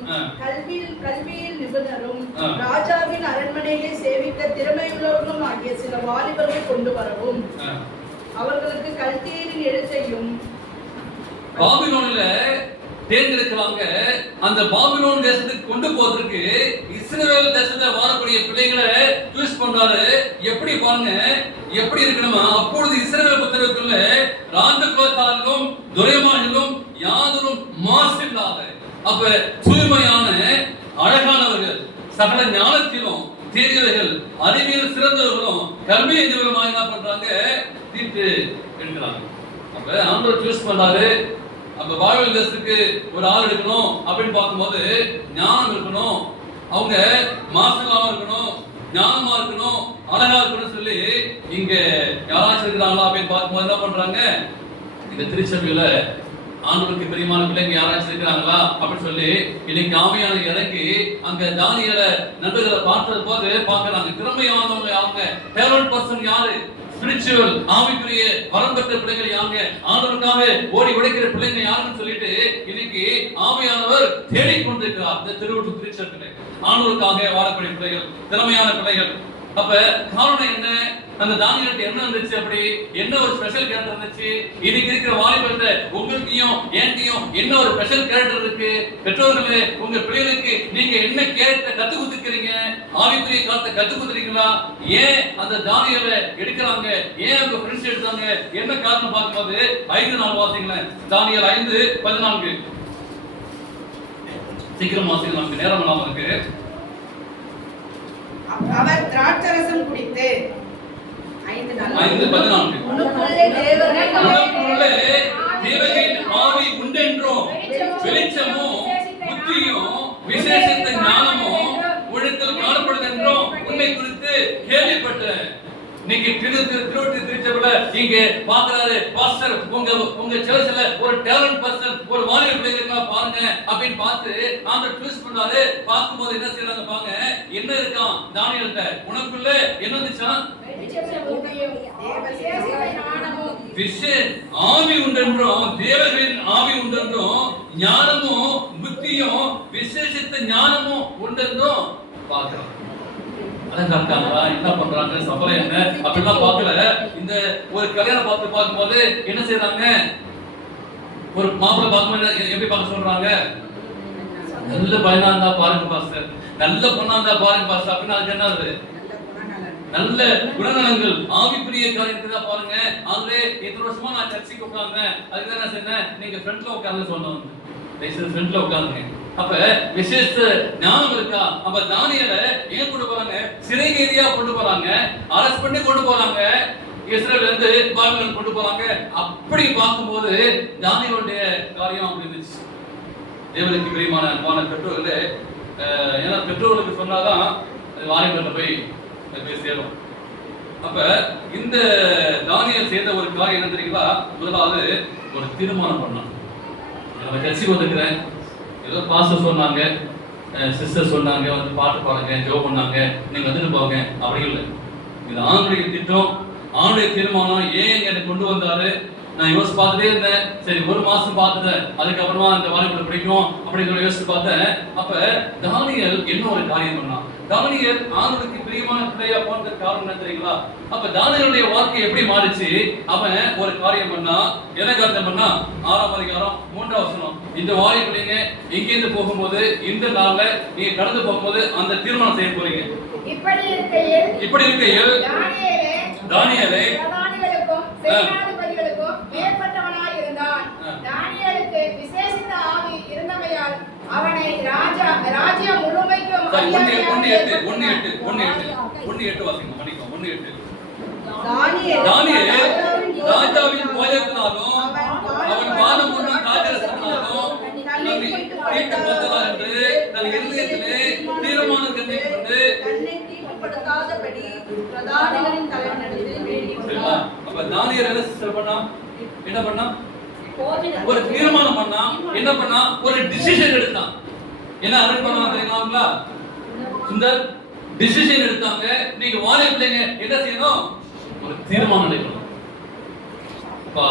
கல்வியில் நிபுணரும் ராஜாவின் அரண்மனையை சேவிக்க திறமையுள்ளவர்களும் ஆகிய சில வாலிபர்கள் கொண்டு வரவும் அவர்களுக்கு கல்தேரின் எழுத்தையும் பாபிலோன்ல தேர்ந்தெடுக்கிறாங்க. அந்த பாபிலோன் தேசத்துக்கு கொண்டு போறதுக்கு இஸ்ரவேல் தேசத்துல வாழக்கூடிய பிள்ளைகளை சூஸ் பண்றாரு. எப்படி பாருங்க, எப்படி இருக்கணுமா? அப்பொழுது இஸ்ரவேல் புத்திரருக்குள்ள ராஜகுலத்தாரிலும் துரைமானிலும் யாதொரு மாசு இல்லாத, அப்ப தூய்மையான அழகானவர்கள், சகல ஞானத்திலும் தேறியவர்கள், அறிவியல் சிறந்தவர்களும் கல்வி அறிந்தவர்களும் என்ன பண்றாங்க? தீர்த்து எடுக்கிறாங்க. அப்ப ஆண்டவர் சூஸ் பண்றாரு. அப்ப பாபிலோன் தேசத்துக்கு ஒரு ஆள் எடுக்கணும் அப்படின்னு பார்க்கும்போது ஞானம் இருக்கணும், அவங்க மாசமாக இருக்கணும், ஞானமா இருக்கணும், அழகா இருக்கணும்னு சொல்லி இங்க யாராச்சும் இருக்கிறாங்களா அப்படின்னு பார்க்கும்போது என்ன பண்றாங்க? இந்த திருச்சபையில ஆண்டவருக்கு பிரியமான பிள்ளைங்க யாராச்சும் இருக்கிறாங்களா அப்படின்னு சொல்லி இன்னைக்கு ஆவியான இறங்கி அங்க தானியேல நண்பர்களை பார்த்தது போது பார்க்கறாங்க. திறமையானவங்க அவங்க, டேலண்ட் பர்சன் யாரு? ஸ்பிரிச்சுவல் ஆவிக்குரிய வரம் பெற்ற பிள்ளைகள் யாங்க, ஆண்டவருக்காக ஓடி உழைக்கிற பிள்ளைங்க யாருன்னு சொல்லிட்டு இன்னைக்கு ஆவியானவர் தேடிக்கொண்டிருக்கிறார். இந்த திருவள்ளூர் திருச்சபையில ஆண்டவருக்காக வாழக்கூடிய பிள்ளைகள், திறமையான பிள்ளைகள். அப்ப காரணம் என்ன? அந்த தானியல்கிட்ட என்ன இருந்துச்சு? அப்படி என்ன ஒரு ஸ்பெஷல் கேரக்டர் இருந்துச்சு? இன்னைக்கு இருக்கிற வாலிபர்கிட்ட உங்களுக்கையும் என்கிட்டயும் என்ன ஒரு ஸ்பெஷல் கேரக்டர் இருக்கு? பெற்றோர்களே, உங்க பிள்ளைகளுக்கு நீங்க என்ன கேரக்டர் கத்து கொடுத்துக்கிறீங்க? ஆவிக்குரிய காலத்தை கத்து கொடுத்துறீங்களா? ஏன் அந்த தானியலை எடுக்கிறாங்க? ஏன் அவங்க ஃப்ரெண்ட்ஸ் எடுத்தாங்க? என்ன காரணம் பார்க்கும்போது 5:4 வாசிங்களேன். தானியல் 5:14. சீக்கிரம் வாசிங்க, நமக்கு நேரம் இல்லாம இருக்கு. அவர் திராட்சரசம் குடித்து 5:14 உனக்குள்ளே உனக்குள்ளே தேவனின் ஆவி உண்டென்றும் வெளிச்சமும் புத்தியும் விசேஷத்த ஞானமும் உலகத்தில் காணப்படுது என்றும் உன்னை குறித்து கேள்விப்பட்டேன். நீங்க திருச்சபையில இங்க பாக்குறாரு பாஸ்டர், உங்க சர்ச்ல ஒரு டேலண்ட் பர்சன், ஒரு வாலிப பிள்ளைங்க பாருங்க அப்படின்னு பார்த்து அந்த ட்விஸ்ட் பண்ணாரு. பார்க்கும்போது என்ன செய்யறாங்க பாருங்க, என்ன இருக்கான் தானியல்கிட்ட? உனக்குள்ள என்ன இருந்துச்சா? ஆவி உண்டென்றும் தேவர்களின் ஆவி உண்டென்றும் ஞானமும் புத்தியும் விசேஷித்த ஞானமும் உண்டென்றும் பார்க்கிறோம். அதான் காட்டுறாங்களா, என்ன பண்றாங்க, சபலம் என்ன அப்படிலாம் பார்க்கல. இந்த ஒரு கல்யாணம் பார்க்கும்போது என்ன செய்யறாங்க? ஒரு மாப்பிள்ளை பார்க்கும்போது எப்படி பார்க்க சொல்றாங்க? நல்ல பையனா இருந்தா பாருங்க பாஸ்டர், நல்ல பொண்ணா இருந்தா பாருங்க பாஸ்டர் அப்படின்னு. அதுக்கு என்னது? நல்ல குணநலங்கள், ஆவிக்குரிய காரியத்தை தான் பாருங்க. அதுல இத்தனை வருஷமா நான் சர்ச்சைக்கு உட்கார்ந்தேன், அதுக்கு என்ன செய்யறேன்? நீங்க ஃப்ரண்ட்ல உட்கார்ந்து சொன்னோம், ஃப்ரண்ட்ல உட்கார்ந்துங்க. அப்ப விசேஷ ஞானம் இருக்கா? அப்ப தானியேலை ஏன் கொண்டு போறாங்க? சிறைகைதியா கொண்டு போறாங்க, அரெஸ்ட் பண்ணி கொண்டு போறாங்க, இஸ்ரேல்ல இருந்து பாபிலோன் கொண்டு போறாங்க. அப்படி பார்க்கும்போது தானியேலுடைய காரியம் அப்படி இருந்துச்சு. தேவனுக்கு பிரியமான அன்பான பெற்றோர்களே, ஏன்னா பெற்றோர்களுக்கு சொன்னாதான் வாலிபர்ல போய் சேரும். அப்ப இந்த தானியேல் செய்த ஒரு காரியம் என்ன தெரியுங்களா? முதலாவது ஒரு தீர்மானம் பண்ணான். நம்ம சர்ச்சைக்கு வந்துக்கிறேன், ஏதோ பாஸ்டர் சொன்னாங்க, சிஸ்டர் சொன்னாங்க, வந்து பாட்டு பாடுங்க, ஜெபம் பண்ணாங்க, நீங்க வந்துட்டு போங்க, அப்படி இல்லை. இது ஆண்டுடைய திட்டம், ஆண்டுடைய தீர்மானம். ஏன் என்னை கொண்டு வந்தாரு? நான் யோசிச்சு பார்த்துட்டே இருந்தேன். சரி, ஒரு மாசம் பார்த்துட்டேன், அதுக்கப்புறமா அந்த வாலிபரை பிடிக்கும் அப்படின்னு சொல்லி யோசிச்சு பார்த்தேன். அப்ப தானியேல் என்ன ஒரு காரியம் பண்ணான்? தானியேல் ஆண்டவருக்கு பிரியமான பிள்ளையா போனதுக்கு காரணம் என்ன தெரியுங்களா? அப்ப தானியேலுடைய வாழ்க்கை எப்படி மாறிச்சு? அவன் ஒரு காரியம் பண்ணா, என்ன காரியம் பண்ணா? 6ஆம் அதிகாரம் 3ஆம் வசனம். இந்த வாலிப பிள்ளைங்க இங்கிருந்து போகும்போது, இந்த நாள்ல நீங்க கடந்து போகும்போது அந்த தீர்மானம் செய்ய போறீங்க. இப்படி இருக்கையில் தானியேலே பிரதானிகளுக்கும் சேனாதிபதிகளுக்கும் மேற்பட்டவனாய் இருந்தான். தானியேலுக்கு விசேஷித்த ஆவி இருந்தமையால் அவனை ராஜ்யம் முழுமைக்கும் தானியேல் ராஜாவின் போஜனத்தினாலும் அவன் பானம் பண்ணும் திராட்சரசத்தினாலும் என்று தன் இருதயத்திலே தீர்மானம் கண்டிக்கொண்டு தன்னை தீட்டுப்படுத்தாதபடி பிரதானிகளின் தலைவனிடத்தில் வேண்டிக் கொண்டான். அப்ப தானியேல் என்ன பண்ணா? ஒரு தீர்மானம் பண்ணா, என்ன பண்ணா? ஒரு டிசிஷன் எடுத்தான். என்ன அருள் பண்ணாங்க தெரியுங்களா? இந்த டிசிஷன் எடுத்தாங்க. நீங்க வாலிப பிள்ளைங்க என்ன செய்யணும்? ஒரு தீர்மானம் எடுக்கணும். அப்பா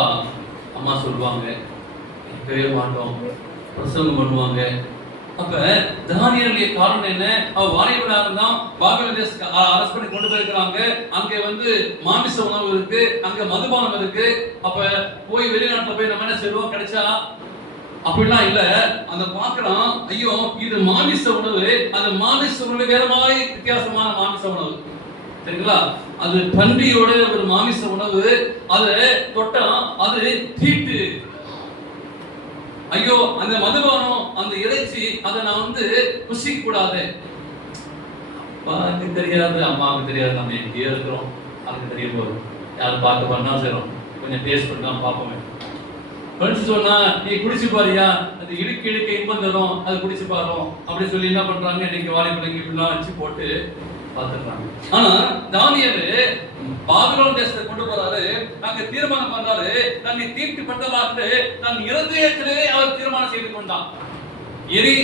அம்மா சொல்லுவாங்க, கேட்கவே மாட்டோம், பிரசங்கம் பண்ணுவாங்க. அப்ப தானியேலுடைய காரணம் என்ன? அவ வாலிபனா இருந்தான், பாபிலோன் தேசத்துக்கு அரெஸ்ட் பண்ணி கொண்டு போயிருக்காங்க. அங்க வந்து மாமிச உணவு இருக்கு, அங்க மதுபானம் இருக்கு. அப்ப போய் வெளிநாட்டுல போய் நம்ம என்ன செய்வோம்? கிடைச்சா அப்படிலாம் இல்ல. அந்த பாக்குறான், ஐயோ இது மாமிச உணவு, அந்த மாமிச உணவு வேற மாதிரி வித்தியாசமான மாமிச உணவு, சரிங்களா? அது பன்றியோட ஒரு மாமிச உணவு. அதை தொட்டா அது தீட்டு. ஐயோ அந்த மதுபானம், அந்த இறைச்சி, அதை நான் வந்து புசிக்க கூடாது. அப்பாவுக்கு தெரியாது, அம்மாவுக்கு தெரியாது, நம்ம எங்கேயோ இருக்கிறோம், அதுக்கு தெரிய போதும். யாரும் பார்க்க பண்ணா செய்யறோம், கொஞ்சம் டேஸ்ட் பண்ணி தான் பார்ப்போமே. ஃப்ரெண்ட்ஸ் சொன்னா நீ குடிச்சு பாரியா, அது இடுக்க இன்பம் தரும், அது குடிச்சு பாரோம் அப்படின்னு சொல்லி என்ன பண்றாங்க? இன்னைக்கு வாலிபுள்ளைங்க இப்படிலாம் வச்சு போட்டு பார்த்துடுறாங்க. ஆனா தானியேல் பாபிலோன் தேசத்தை கொண்டு போறாரு, அங்க தீர்மானம் பண்றாரு, தன்னை தீட்டுப்படுத்தலாட்டு தன் இருதயத்திலே அவர் தீர்மானம் செய்து கொண்டான். எரி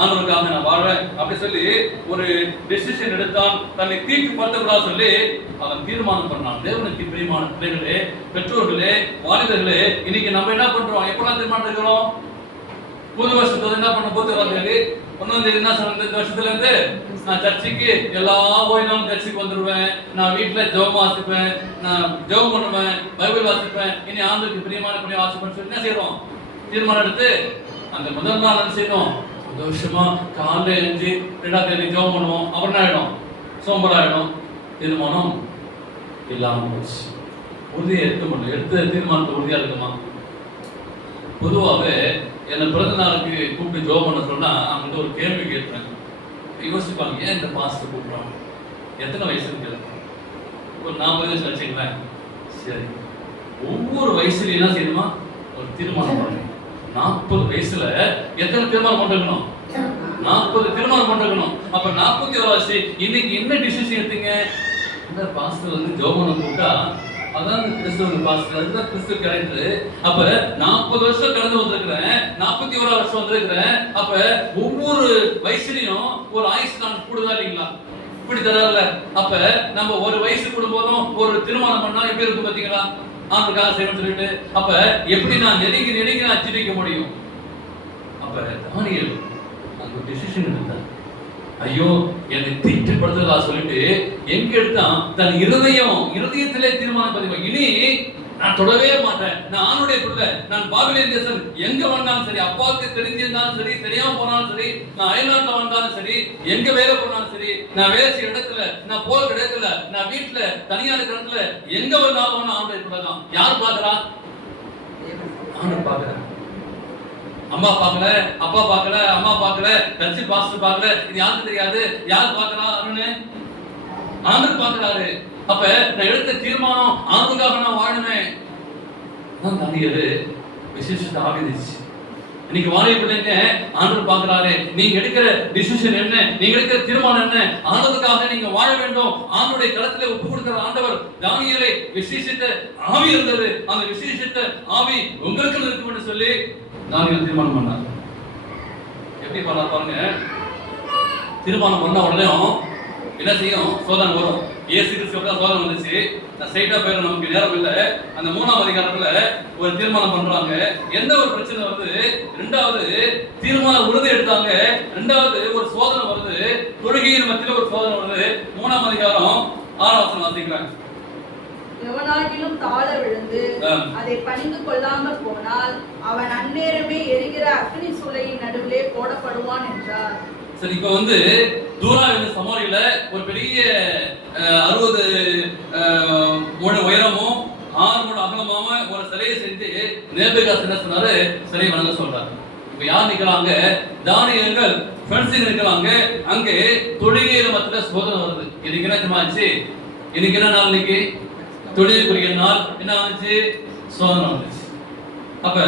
ஆண்டவருக்காக நான் வாழ்வேன் அப்படி சொல்லி ஒரு டெசிஷன் எடுத்தான். தன்னை தீட்டுப்படுத்தக்கூடாது சொல்லி அவன் தீர்மானம் பண்ணான். தேவனுக்கு பிரியமான பிள்ளைகளே, பெற்றோர்களே, வாலிபர்களே, இன்னைக்கு நம்ம என்ன பண்றோம்? எப்பெல்லாம் தீர்மானம் எடுக்கிறோம்? புது வருஷத்துல என்ன பண்ண போது 1ஆம் தேதி என்ன சொன்ன இந்த வருஷத்துல இருந்து நான் சர்ச்சுக்கு எல்லா ஓய்நாளும் சர்ச்சுக்கு வந்துடுவேன், நான் வீட்டுல ஜெபம் வாசிப்பேன், நான் ஜெபம் பண்ணுவேன், பைபிள் வாசிப்பேன், இனி ஆண்டுக்கு பிரியமான படி வாசிப்பேன்னு சொல்லி என்ன செய்யறோம், தீர்மானம் எடுத்து அந்த முதல் நாள் என்ன செய்யணும், சந்தோஷமா காலைல எழுந்து 2ஆம் தேதி ஜெபம் பண்ணுவோம். அப்புறம் என்ன ஆயிடும், சோம்பராயிடும், தீர்மானம் இல்லாம போச்சு. உறுதியை எடுக்க முடியும், எடுத்த தீர்மானத்தை உறுதியா இருக்குமா? பொதுவாகவே என்னை பிறந்த நாளுக்கு கூப்பிட்டு ஜோம் பண்ண சொன்னா அவங்க ஒரு கேள்வி கேட்பேன். யோசிப்பாங்க, ஏன் இந்த பாஸ்டர் கூப்பிடுறாங்க, எத்தனை வயசுன்னு கேட்பேன். ஒரு 40 வயசு வச்சுங்களேன். சரி, ஒவ்வொரு வயசுல என்ன செய்யணுமா, ஒரு தீர்மானம் பண்ணணும். 40 வயசுல எத்தனை தீர்மானம் பண்ணிருக்கணும், 40 தீர்மானம் பண்ணிருக்கணும். அப்ப 41 வயசு இன்னைக்கு என்ன டிசிஷன் எடுத்தீங்க? இந்த பாஸ்டர் வந்து ஜோம் பண்ண கூப்பிட்டா அதான் கிறிஸ்துவ பாஸ்டர், அதுதான் கிறிஸ்துவ கேரக்டர். அப்ப 40 வருஷம் கடந்து வந்திருக்கிறேன், 41 வருஷம் வந்திருக்கிறேன். அப்ப ஒவ்வொரு வயசுலயும் ஒரு ஆயுசு நான் கூடுதா இல்லைங்களா? இப்படி தராதுல. அப்ப நம்ம ஒரு வயசு கூடும்போதும் ஒரு திருமணம் பண்ணா எப்படி இருக்கும் பாத்தீங்களா, ஆண்டுக்காக செய்யணும்னு சொல்லிட்டு. அப்ப எப்படி நான் நெருங்கி நான் ஜீவிக்க முடியும்? அப்ப தானியேல் அந்த டிசிஷன் எடுத்தார். ஐயோ என்னை தீட்டுப்படுத்துறதா சொல்லிட்டு எங்க எடுத்தான், தன் இருதயத்திலே தீர்மானம் பதிவு, இனி நான் தொடவே மாட்டேன், நான் ஆணுடைய பிள்ளை, நான் பாபிலோன் தேசம் எங்க வந்தாலும் சரி, அப்பாவுக்கு தெரிஞ்சிருந்தாலும் சரி, தெரியாம போனாலும் சரி, நான் அயல்நாட்டுல வந்தாலும் சரி, எங்க வேலை போனாலும் சரி, நான் வேலை செய்ய இடத்துல, நான் போற இடத்துல, நான் வீட்டுல தனியா இருக்கிற இடத்துல எங்க வந்தாலும் ஆணுடைய பிள்ளை தான். யார் பாக்குறா? ஆண்டு பாக்குறேன். அம்மா பார்க்கல, அப்பா பார்க்கல, அம்மா பார்க்கல, சர்ச்சு பாஸ்டர் பார்க்கல, இது யாருக்கு தெரியாது. யார் பார்க்கறா? ஆண்டவர் பார்க்கறாரு. அப்ப நான் எடுத்த தீர்மானம் ஆண்டுக்காக நான் வாழணுமே. அதான் தானியேல் விசேஷத்தை ஆவிதிச்சு. இன்னைக்கு வாழை பிள்ளைங்க ஆண்டவர் பார்க்கறாரு. நீங்க எடுக்கிற டிசிஷன் என்ன, நீங்க எடுக்கிற தீர்மானம் என்ன, ஆண்டவருக்காக நீங்க வாழ வேண்டும். ஆண்டவருடைய களத்திலே ஒப்பு கொடுக்கிற ஆண்டவர் தானியேலை விசேஷித்த ஆவி இருந்தது, அந்த விசேஷித்த ஆவி உங்களுக்கு இருக்கும் என்று சொல்லி தானியேல் தீர்மானம் பண்ணார். எப்படி பண்ணார் பாருங்க. தீர்மானம் பண்ண உடனே என்ன செய்யும், சோதனை வரும். இயேசு கிறிஸ்துவுக்கு சோதனை வந்துச்சு. நான் ஸ்ட்ரைட்டா போயிடும், நமக்கு நேரம் இல்லை. அந்த 3ஆம் அதிகாரத்துல ஒரு தீர்மானம் பண்றாங்க. எந்த ஒரு பிரச்சனை வருது, 2வது தீர்மானம் உறுதி எடுத்தாங்க, 2வது ஒரு சோதனை வருது, தொழுகையின் மத்தியில ஒரு சோதனை வருது. 3ஆம் அதிகாரம் 6ஆம் வசனம் வாசிக்கிறாங்க. எவனாகிலும் தாழ விழுந்து அதை பணிந்து கொள்ளாமல் போனால் அவன் அந்நேரமே எரிகிற அக்னி சூளையின் நடுவிலே போடப்படுவான் என்றார். சரி, இப்ப வந்து தூரா இருந்த சமாரியில ஒரு பெரிய 60 முழ உயரமும் 6 முழ அகலமாம ஒரு சிலையை செஞ்சு நேபுகாத்நேச்சார் என்ன சொன்னாரு, சிலை வணங்க சொல்றாரு. இப்ப யார் நிக்கிறாங்க? தானியேல் ஃப்ரெண்ட்ஸுங்க நிக்கிறாங்க. அங்கே தொழுகையில மத்தில சோதனை வருது. இன்னைக்கு என்ன ஆச்சு, இன்னைக்கு என்ன நாள், இன்னைக்கு தொழுகைக்குரிய நாள். என்ன ஆச்சு, சோதனை வந்துச்சு. அப்ப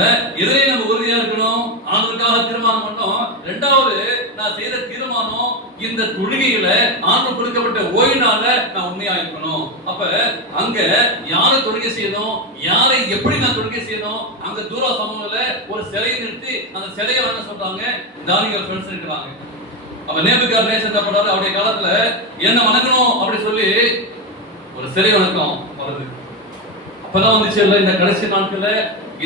எதிரே நம்ம உறுதியா இருக்கணும், ஆண்டவருக்காக தீர்மானம் பண்ணோம். 2வது நான் செய்த தீர்மானம் இந்த தொழுகையில ஆண்டு கொடுக்கப்பட்ட ஓய்வுனால நான் உண்மையா இருக்கணும். அப்ப அங்க யாரை தொழுகை செய்யணும், யாரை எப்படி நான் தொழுகை செய்யணும், அங்க தூர சமூகத்துல ஒரு சிலையை நிறுத்தி அந்த சிலையை வணங்க சொல்றாங்க. தானியேல் ஃப்ரெண்ட்ஸ் இருக்கிறாங்க. அப்ப நேபுகாத்நேச்சார் என்ன பண்றாரு, அவருடைய காலத்துல என்ன வணங்கணும் அப்படி சொல்லி ஒரு சிலை வணக்கம் வருது. அப்பதான் வந்துச்சு இல்ல, இந்த கடைசி நாட்கள்ல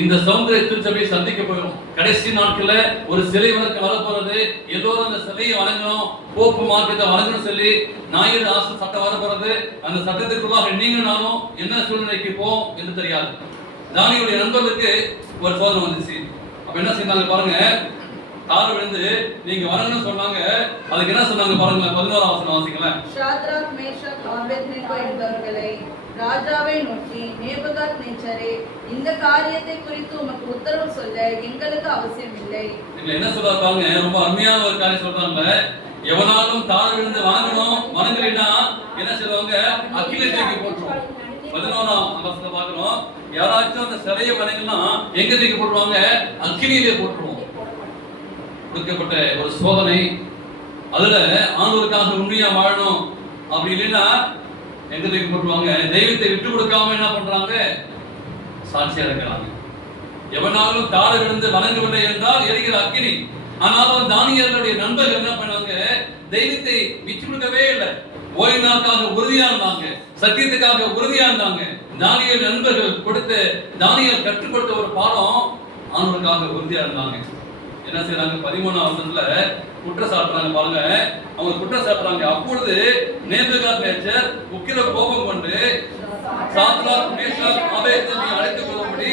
இந்த சௌந்தரிய திருச்சபையை சந்திக்க போயிடும். கடைசி நாட்கள்ல ஒரு சிலை வணக்கம் வரப்போறது. எல்லோரும் அந்த சிலையை வணங்கணும், போப்பு மார்க்கத்தை வணங்கணும் சொல்லி ஞாயிறு ஆசை சட்டம் வரப்போறது. அந்த சட்டத்திற்குள்ளாக நீங்க நானும் என்ன சூழ்நிலைக்கு போவோம் என்று தெரியாது. தானியேலுடைய நண்பர்களுக்கு ஒரு சோதனை வந்துச்சு. அப்ப என்ன செய்தாங்க பாருங்க, தாழ விழுந்து நீங்க வணங்கணும்னு சொன்னாங்க. அதுக்கு என்ன சொன்னாங்க பாருங்க, 11ஆம் வசனம் வாசிக்கலாம். ஷாத்ராக், மேஷாக், ஆபேத்நேகோ என்பவர்களை ராஜாவை நோக்கி, நேபுகாத்நேச்சாரே, இந்த காரியத்தை குறித்து உமக்கு உத்தரவு சொல்ல எங்களுக்கு அவசியம் இல்லை. என்ன சொல்றாங்க, ரொம்ப அருமையான ஒரு காரியம் சொல்றாங்க. எவனாலும் தாழ விழுந்து வணங்கணும், வணங்கலைன்னா என்ன சொல்லுவாங்க, அக்கில தூக்கி போட்டுருவோம். 11ஆம் வசனத்தை பார்க்கிறோம். யாராச்சும் அந்த சிலையை வணங்கினா எங்க தூக்கி போட்டுருவாங்க, அக்கினியிலே போட்டுருவோம். கொடுக்கப்பட்ட ஒரு சோதனை. அதுல ஆண்டவருக்காக உண்மையா வாழணும், அப்படி இல்லைன்னா எங்க தூக்கி போட்டுருவாங்க. தெய்வத்தை விட்டு கொடுக்காம என்ன பண்றாங்க, சாட்சியா இருக்கிறாங்க. எவனாலும் தாழ விழுந்து வணங்கவில்லை என்றால் எரிகிற அக்கினி. ஆனாலும் தானியேலுடைய நண்பர்கள் என்ன பண்ணாங்க, தெய்வத்தை விட்டு கொடுக்கவே இல்லை. ஓய்வு நாளுக்காக உறுதியா இருந்தாங்க, சத்தியத்துக்காக உறுதியா இருந்தாங்க. தானியேல் நண்பர்கள் கொடுத்த, தானியேல் கற்றுக் கொடுத்த ஒரு பாடம், ஆண்டவருக்காக உறுதியா இருந்தாங்க. என்ன செய்யறாங்க? 13ஆம் வசனத்துல குற்றம் சாட்டுறாங்க பாருங்க. அவங்க குற்றம் சாட்டுறாங்க. அப்பொழுது நேபுகாத்நேச்சர் உக்கிர கோபம் கொண்டு சாத்ராக், மேஷாக், ஆபேத்நேகோவை அழைத்துக் கொள்ளும்படி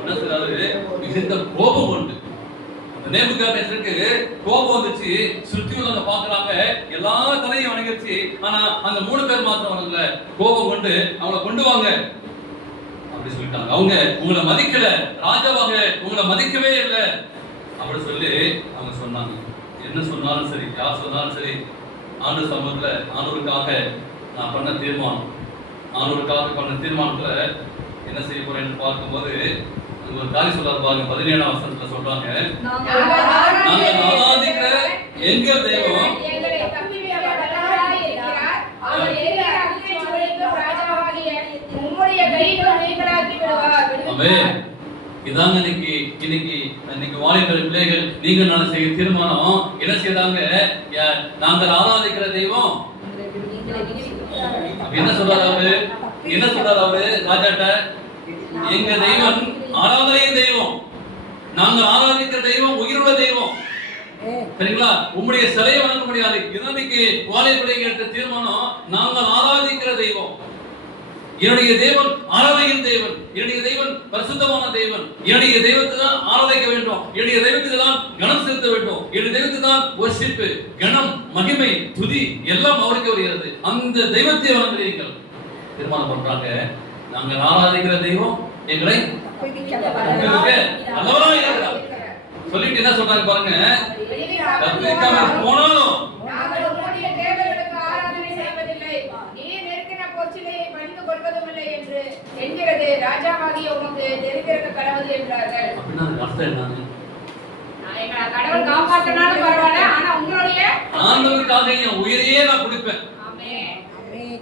என்ன செய்யறாரு? மிகுந்த கோபம் கொண்டு நேபுகாத்நேச்சருக்கு கோபம் வந்துச்சு. சுற்றி உள்ளவங்க பாக்குறாங்க, எல்லா தலையும் வணங்கிருச்சு. ஆனா அந்த 3 பேர் மாத்திரம் வணங்கல. கோபம் கொண்டு அவங்கள கொண்டு வாங்க அப்படி சொல்லிட்டாங்க. அவங்க உங்களை மதிக்கல, ராஜாவாக உங்களை மதிக்கவே இல்லை அப்படி சொல்லி அவங்க சொன்னாங்க. என்ன சொன்னாலும் சரி, யார் சொன்னாலும் சரி, ஆண்டு சமூகத்துல ஆண்டவருக்காக நான் பண்ண தீர்மானம், ஆண்டவருக்காக பண்ண தீர்மானத்துல என்ன செய்ய போறேன்னு பார்க்கும்போது ஒரு காரியம் சொல்றாரு பாருங்க. 17ஆம் வசனத்துல சொல்றாங்க, நாங்கள் ஆராதிக்கிற எங்கள் தெய்வம் இதாங்க இன்னைக்கு வாலிபர் பிள்ளைகள் நீங்க நான் செய்ய தீர்மானம். என்ன செய்தாங்க? நாங்கள் ஆராதிக்கிற தெய்வம் என்ன சொல்றாரு அவரு? என்ன சொல்றாரு அவரு ராஜாட்ட? எங்க தெய்வம் ஆராதனையின் தெய்வம், நாங்கள் ஆராதிக்கிற தெய்வம் உயிருள்ள தெய்வம். சரிங்களா? உங்களுடைய சிலையை வணங்க முடியாது. இன்னைக்கு வாலிபர் எடுத்த தீர்மானம், நாங்கள் ஆராதிக்கிற தெய்வம், என்னுடைய தேவன் ஆராதனையின் தேவன், என்னுடைய தேவன் பரிசுத்தமான தேவன், என்னுடைய தெய்வத்தை தான் ஆராதிக்க வேண்டும், என்னுடைய தெய்வத்துக்கு தான் கனம் செலுத்த வேண்டும், என்னுடைய தெய்வத்துக்கு தான் வர்ஷிப், கனம், மகிமை, துதி எல்லாம் அவருக்கு வருகிறது. அந்த தெய்வத்தை வணங்குகிறீர்கள் தீர்மானம் பண்றாங்க. நாங்கள் ஆராதிக்கிற தெய்வம் எங்களை நல்லவராக இருக்கிறார் சொல்லிட்டு என்ன சொல்றாங்க பாருங்க. போனாலும் என்கிறது ராஜாவாகிய உமக்கு தெரிந்திருக்க கடவுள் என்றார்கள். அப்படின்னா அர்த்தம் என்னங்க? கடவுள் காப்பாற்றினாலும் பரவாயில்ல, ஆனா உங்களுடைய ஆண்டவருக்காக என் உயிரையே நான் கொடுப்பேன்.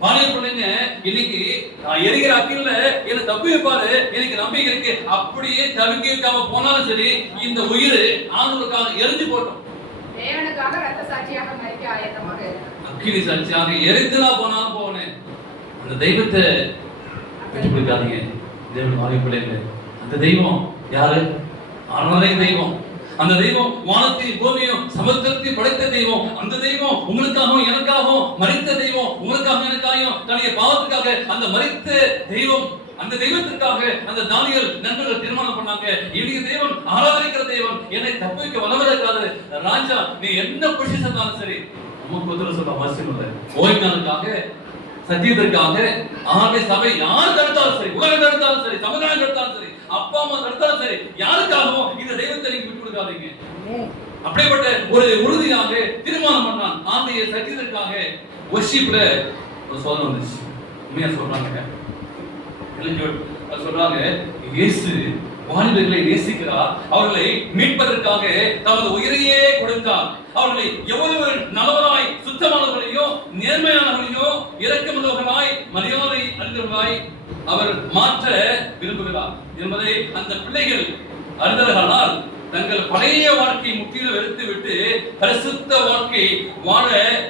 வாலிப பிள்ளைங்க இன்னைக்கு எரிகிற அக்கில்ல என்ன தப்பி வைப்பாரு, எனக்கு நம்பிக்கை இருக்கு. அப்படியே தவிக்க வைக்காம போனாலும் சரி, இந்த உயிர் ஆண்டவருக்காக எரிஞ்சு போட்டோம். தேவனுக்காக ரத்த சாட்சியாக மரிக்க ஆயத்தமாக அக்கினி சாட்சியாக எரிந்துனா போனாலும் போனேன். அந்த தெய்வத்தை விட்டு கொடுக்காதீங்க. தேவன் வாலிப பிள்ளைங்க, அந்த தெய்வம் யாரு? ஆராதனை தெய்வம். அந்த தெய்வம் வானத்தையும் பூமியையும் சமுத்திரத்தையும் படைத்த தெய்வம். அந்த தெய்வம் உங்களுக்காகவும் எனக்காகவும் மரித்த தெய்வம். உங்களுக்காக எனக்காகவும் தன்னுடைய பாவத்துக்காக அந்த மரித்த தெய்வம். அந்த தெய்வத்திற்காக அந்த தானியேல் நண்பர்கள் தீர்மானம் பண்ணாங்க, என்னுடைய தேவன் ஆராதனைக்கிற தேவன், என்னை தப்பிக்க வல்லவராக ராஜா, நீ என்ன பொசிஷன் இருந்தாலும் சரி நமக்கு உத்தரவு சொல்ல அவசியம் இல்லை. ஓய்வு நாளுக்காக சத்தியத்திற்காக ஆராதனை சபை யார் தடுத்தாலும் சரி, உலகம் தடுத்தாலும் சரி, சமுதாயம் தடுத்தாலும் சரி, அப்பா அம்மா தடுத்தாலும் சரி, யாருக்காகவும் இந்த தெய்வத்தை நீங்க விட்டு கொடுக்காதீங்க. அப்படிப்பட்ட ஒரு உறுதியாக தீர்மானம் பண்ணான். ஆந்தைய சத்தியத்திற்காக வர்ஷிப்ல ஒரு சோதனை வந்துச்சு. உண்மையா சொல்றாங்க, சொல்றாங்க இயேசு வாலிபர்களை நேசிக்கிறார், அவர்களை மீட்பதற்காக தமது உயிரையே கொடுத்தார். அவர்களை எவ்வளவு நல்லவராய், சுத்தமானவர்களையோ நேர்மையானவர்களையோ இரக்கமுள்ளவர்களாய், மரியாதை அறிந்தவர்களாய் அவர் மாற்ற விரும்புகிறார் என்பதை அந்த பிள்ளைகள் அறிந்தவர்களால் தங்கள் பழைய வாழ்க்கை முற்றிலும் வெறுத்து விட்டு பரிசுத்த வாழ்க்கை வாழ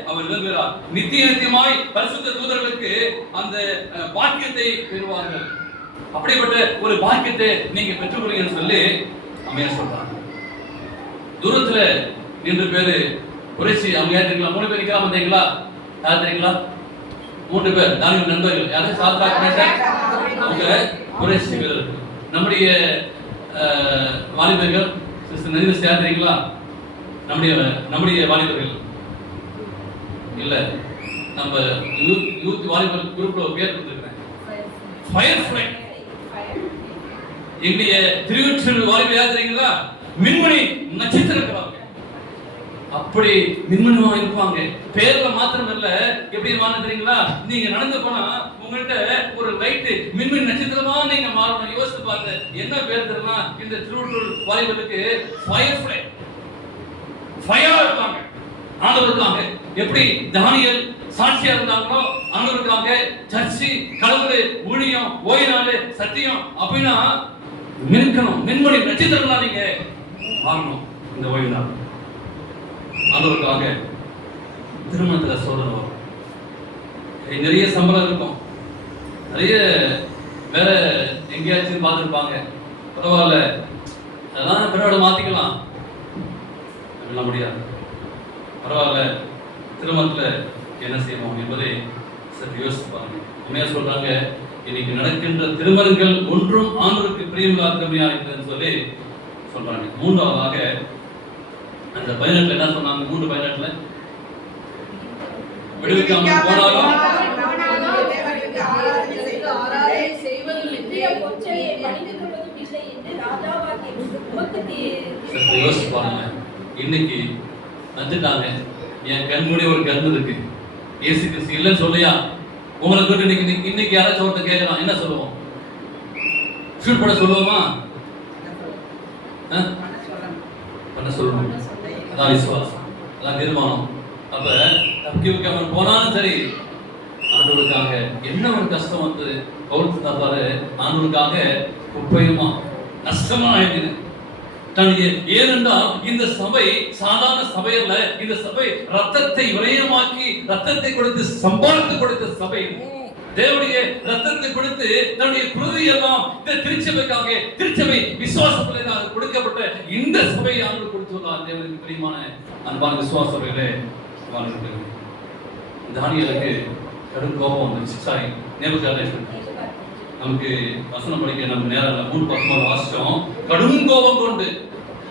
அவர் விரும்புகிறார். நித்திய நித்தியமாய் பரிசுத்த தூதர்களுக்கு அந்த பாக்கியத்தை பெறுவார்கள். அப்படிப்பட்ட ஒரு பாக்கியத்தை நீங்க பெற்றுக்கொள்ளுங்கன்னு சொல்லி அம்மையார் சொல்றாங்க. தூரத்துல நின்று பேரு குறைச்சி அம்மையார் தெரியுங்களா? 3 பேர் நிற்காம வந்தீங்களா? யார் தெரியுங்களா? 3 பேர் தானியேல் நண்பர்கள். யாரு? சாத்ராக், மேஷாக், அவங்க குறைச்சி வீரர்கள். நம்முடைய வாலிபர்கள் சிஸ்டர் நதிவஸ் யார் தெரியுங்களா? நம்முடைய வாலிபர்கள் இல்ல, நம்ம யூத் வாலிபர் குரூப்ல ஒரு பேர் கொடுத்துருக்கேன், ஃபயர் ஃபிளைட். எங்களுடைய திருவொற்றியூர் வாலிபர் யார் தெரியுங்களா? மின்மணி நட்சத்திரம். அப்படி மின்மணிமா இருப்பாங்க. பேர்ல மாத்திரம் இல்ல, எப்படி மாறும் தெரியுங்களா? நீங்க நடந்து போனா உங்கள்கிட்ட ஒரு லைட் மின்மணி நட்சத்திரமா நீங்க மாறணும். யோசித்து பாருங்க, என்ன பேர் தெரியுமா? இந்த திருவொற்றியூர் வாலிபருக்கு ஃபயர் ஃபிளைட். ஃபயரா இருப்பாங்க, ஆண்டவருக்காக. எப்படி தானியேல் சாட்சியா இருந்தாங்களோ ஆண்டவருக்காக, சர்ச்சி, கடவுள், ஊழியம், ஓய்நாள், சத்தியம் அப்படின்னா மின்கணும். மின்மணி நட்சத்திரங்களா நீங்க மாறணும். இந்த ஓய்வு நாள் ஆண்டவருக்காக திருமணத்துல சோதனை வரும், நிறைய சம்பளம் இருக்கும், நிறைய வேற எங்கேயாச்சும் பார்த்துருப்பாங்க, பரவாயில்ல அதெல்லாம் பிறவோட மாத்திக்கலாம் அப்படிலாம் முடியாது. பரவாயில்ல, திருமணத்தில் என்ன செய்வோம் என்பதை சற்று யோசிப்பாங்க. உண்மையா சொல்றாங்க, இன்னைக்கு நடக்கின்ற திருமணங்கள் ஒன்றும் ஆண்டவருக்கு பிரியமில்லாதமையா இருக்குதுன்னு சொல்லி சொல்றாங்க. மூன்றாவதாக அந்த 18 என்ன சொன்னாங்க? 3:18 விடுவிக்காமல் போனாலும் ஆராதனை செய்வதும் இல்லை. பொச்சையை பணிந்து கொள்வதும் இல்லை என்று ராஜாவாகிய உமக்கு சற்று யோசிச்சு பாருங்க. இன்னைக்கு வந்துட்டாங்க, என் கண்மூடி ஒரு கண் இருக்கு, இயேசு கிறிஸ்து இல்லைன்னு சொல்லியா உங்களை கொண்டு இன்னைக்கு யாராச்சும் ஒருத்தர் கேட்கலாம், என்ன சொல்லுவோம்? ஷூட் பண்ண சொல்லுவோமா? பண்ண சொல்லணும். அதான் விசுவாசம், அதான் தீர்மானம். அப்ப தப்பி வைக்காம போனாலும் சரி, ஆண்டவருக்காக என்ன ஒரு கஷ்டம் வந்து கவுத்து தப்பாரு, ஆண்டவருக்காக குப்பையுமா நஷ்டமா ஆயிடுது. ஏனென்றால் இந்த சபை சாதாரண சபை அல்ல. இந்த சபை ரத்தத்தை விரயமாக்கி ரத்தத்தை கொடுத்து சம்பாதித்து கொடுத்த சபை. தேவனுடைய ரத்தத்தை கொடுத்து தன்னுடைய குருதி எல்லாம் இந்த திருச்சபைக்காக, திருச்சபை விசுவாசத்திலே கொடுக்கப்பட்ட இந்த சபையை ஆண்டு கொடுத்துள்ளார். தேவனுக்கு பிரியமான அன்பான விசுவாச சபையிலே தானியேலுக்கு கடும் கோபம் வந்துச்சு. Sorry, Nebuchadnezzar. நமக்கு வசனம் படிக்க நம்ம நேரம் 3:13 வாசிச்சோம். கடும் கோபம் கொண்டு,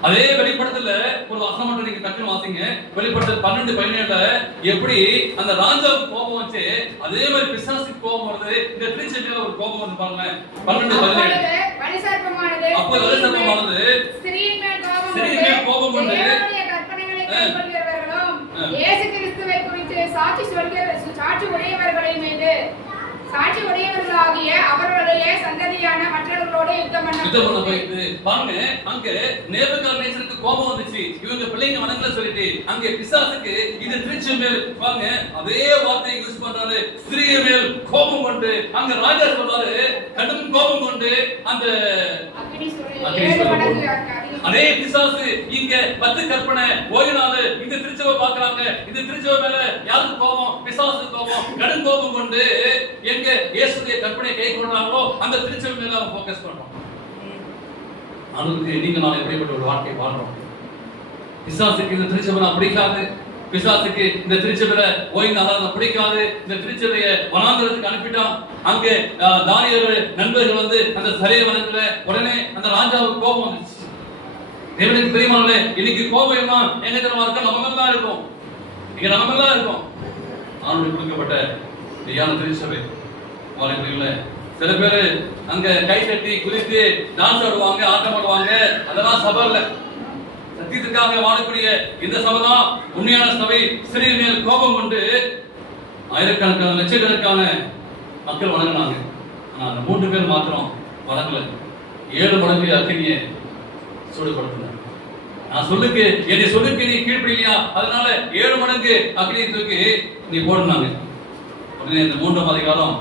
அதே வெளிப்படத்துல ஒரு வசனம் மட்டும் நீங்க டக்குன்னு வாசிங்க. வெளிப்படத்துல 12:17 எப்படி அந்த ராஜாவுக்கு கோபம் வச்சு, அதே மாதிரி பிசாசுக்கு கோபம் வருது. இந்த திருச்சபையில ஒரு கோபம் வந்து பாருங்க. 12:17 அப்போ வலுசர்ப்பமானது ஸ்திரீயின் மேல் கோபம் கொண்டு தேவனுடைய கற்பனைகளை கைக்கொள்கிறவர்களும் இயேசு கிறிஸ்துவை குறித்து சாட்சி உடையவர்களை மீது சாட்சி உடையவர்களாகிய அவர்களுடைய சந்ததியான மற்றவர்களோடு யுத்தம் பண்ண போயிட்டு பாருங்க. அங்க நேபுகாத்நேச்சருக்கு கோபம் வந்துச்சு, இவங்க பிள்ளைங்க வணங்கல சொல்லிட்டு. அங்க பிசாசுக்கு இது திருச்சி மேல் பாருங்க அதே வார்த்தையை யூஸ் பண்றாரு, ஸ்திரீ மேல் கோபம் கொண்டு. அங்க ராஜா சொல்றாரு கடும் கோபம் கொண்டு. அந்த அதே பிசாசு இங்க 10 கற்பனை ஓய்னால இந்த திருச்சபை பாக்குறாங்க. இந்த திருச்சபை மேல யாருக்கு கோபம்? பிசாசு கோபம், கடும் கோபம் கொண்டு எங்க இயேசுடைய கற்பனை கை கொள்றாங்களோ அந்த திருச்சபை மேல அவங்க ஃபோக்கஸ் பண்றோம். அவங்களுக்கு நீங்க நான் எப்படிப்பட்ட ஒரு வாழ்க்கை வாழ்றோம்? பிசாசுக்கு இந்த திருச்சபை பிடிக்காது, பிசாசுக்கு இந்த திருச்சபையில ஓய்னால பிடிக்காது. இந்த திருச்சபையை வனாந்தரத்துக்கு அனுப்பிட்டான். அங்கே தானியேல் நண்பர்கள் வந்து அந்த சரிய வனத்துல உடனே அந்த ராஜாவுக்கு கோபம் வந்துச்சு. தேவனுக்கு பிரியமானவர்களே, இன்னைக்கு கோபம் எல்லாம் எங்க தெரியுமா இருக்கும்? நமக்கெல்லாம் இருக்கும், இங்க நமக்கெல்லாம் இருக்கும். ஆண்டவருக்கு கொடுக்கப்பட்ட மெய்யான திருச்சபை வாழ்க்கையில சில பேரு அங்க கை தட்டி குதித்து டான்ஸ் ஆடுவாங்க, ஆட்டம் ஆடுவாங்க. அதெல்லாம் சபை இல்ல. சத்தியத்துக்காக வாழக்கூடிய இந்த சபை தான் உண்மையான சபை. ஸ்திரீ மேல் கோபம் கொண்டு ஆயிரக்கணக்கான லட்சக்கணக்கான மக்கள் வணங்கினாங்க. ஆனா அந்த 3 பேர் மாத்திரம் வணங்கல. 7 மடங்கு அக்கினியை சூடுபடுத்தினார். நான் சொல்லுக்கு என்னை சொல்லுக்கு நீ கீழ்ப்படியா, அதனால 7 மடங்கு அக்கினியை தூக்கி நீ போடுனாங்க. உடனே இந்த 3ஆம் அதிகாரம்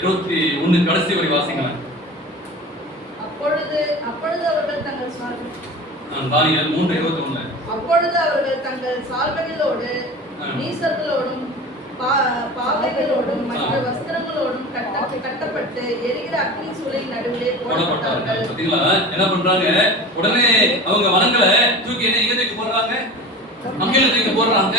21 கடைசி வரை வாசிங்களேன். அப்பொழுது அவர்கள் தங்கள் தானியேல் 3:21 அப்பொழுது அவர்கள் தங்கள் சால்வைகளோடு நீசர்களோடும் பாவைகளோடும் மற்ற வஸ்திரங்களோடும் கட்டப்பட்டு எரிகிற அக்னி சூளை நடுவிலே போடப்பட்டார்கள். பாத்தீங்களா என்ன பண்றாங்க? உடனே அவங்க வனங்களை தூக்கி என்ன இங்க தூக்கி போடுறாங்க, அங்கேயும் தூக்கி போடுறாங்க.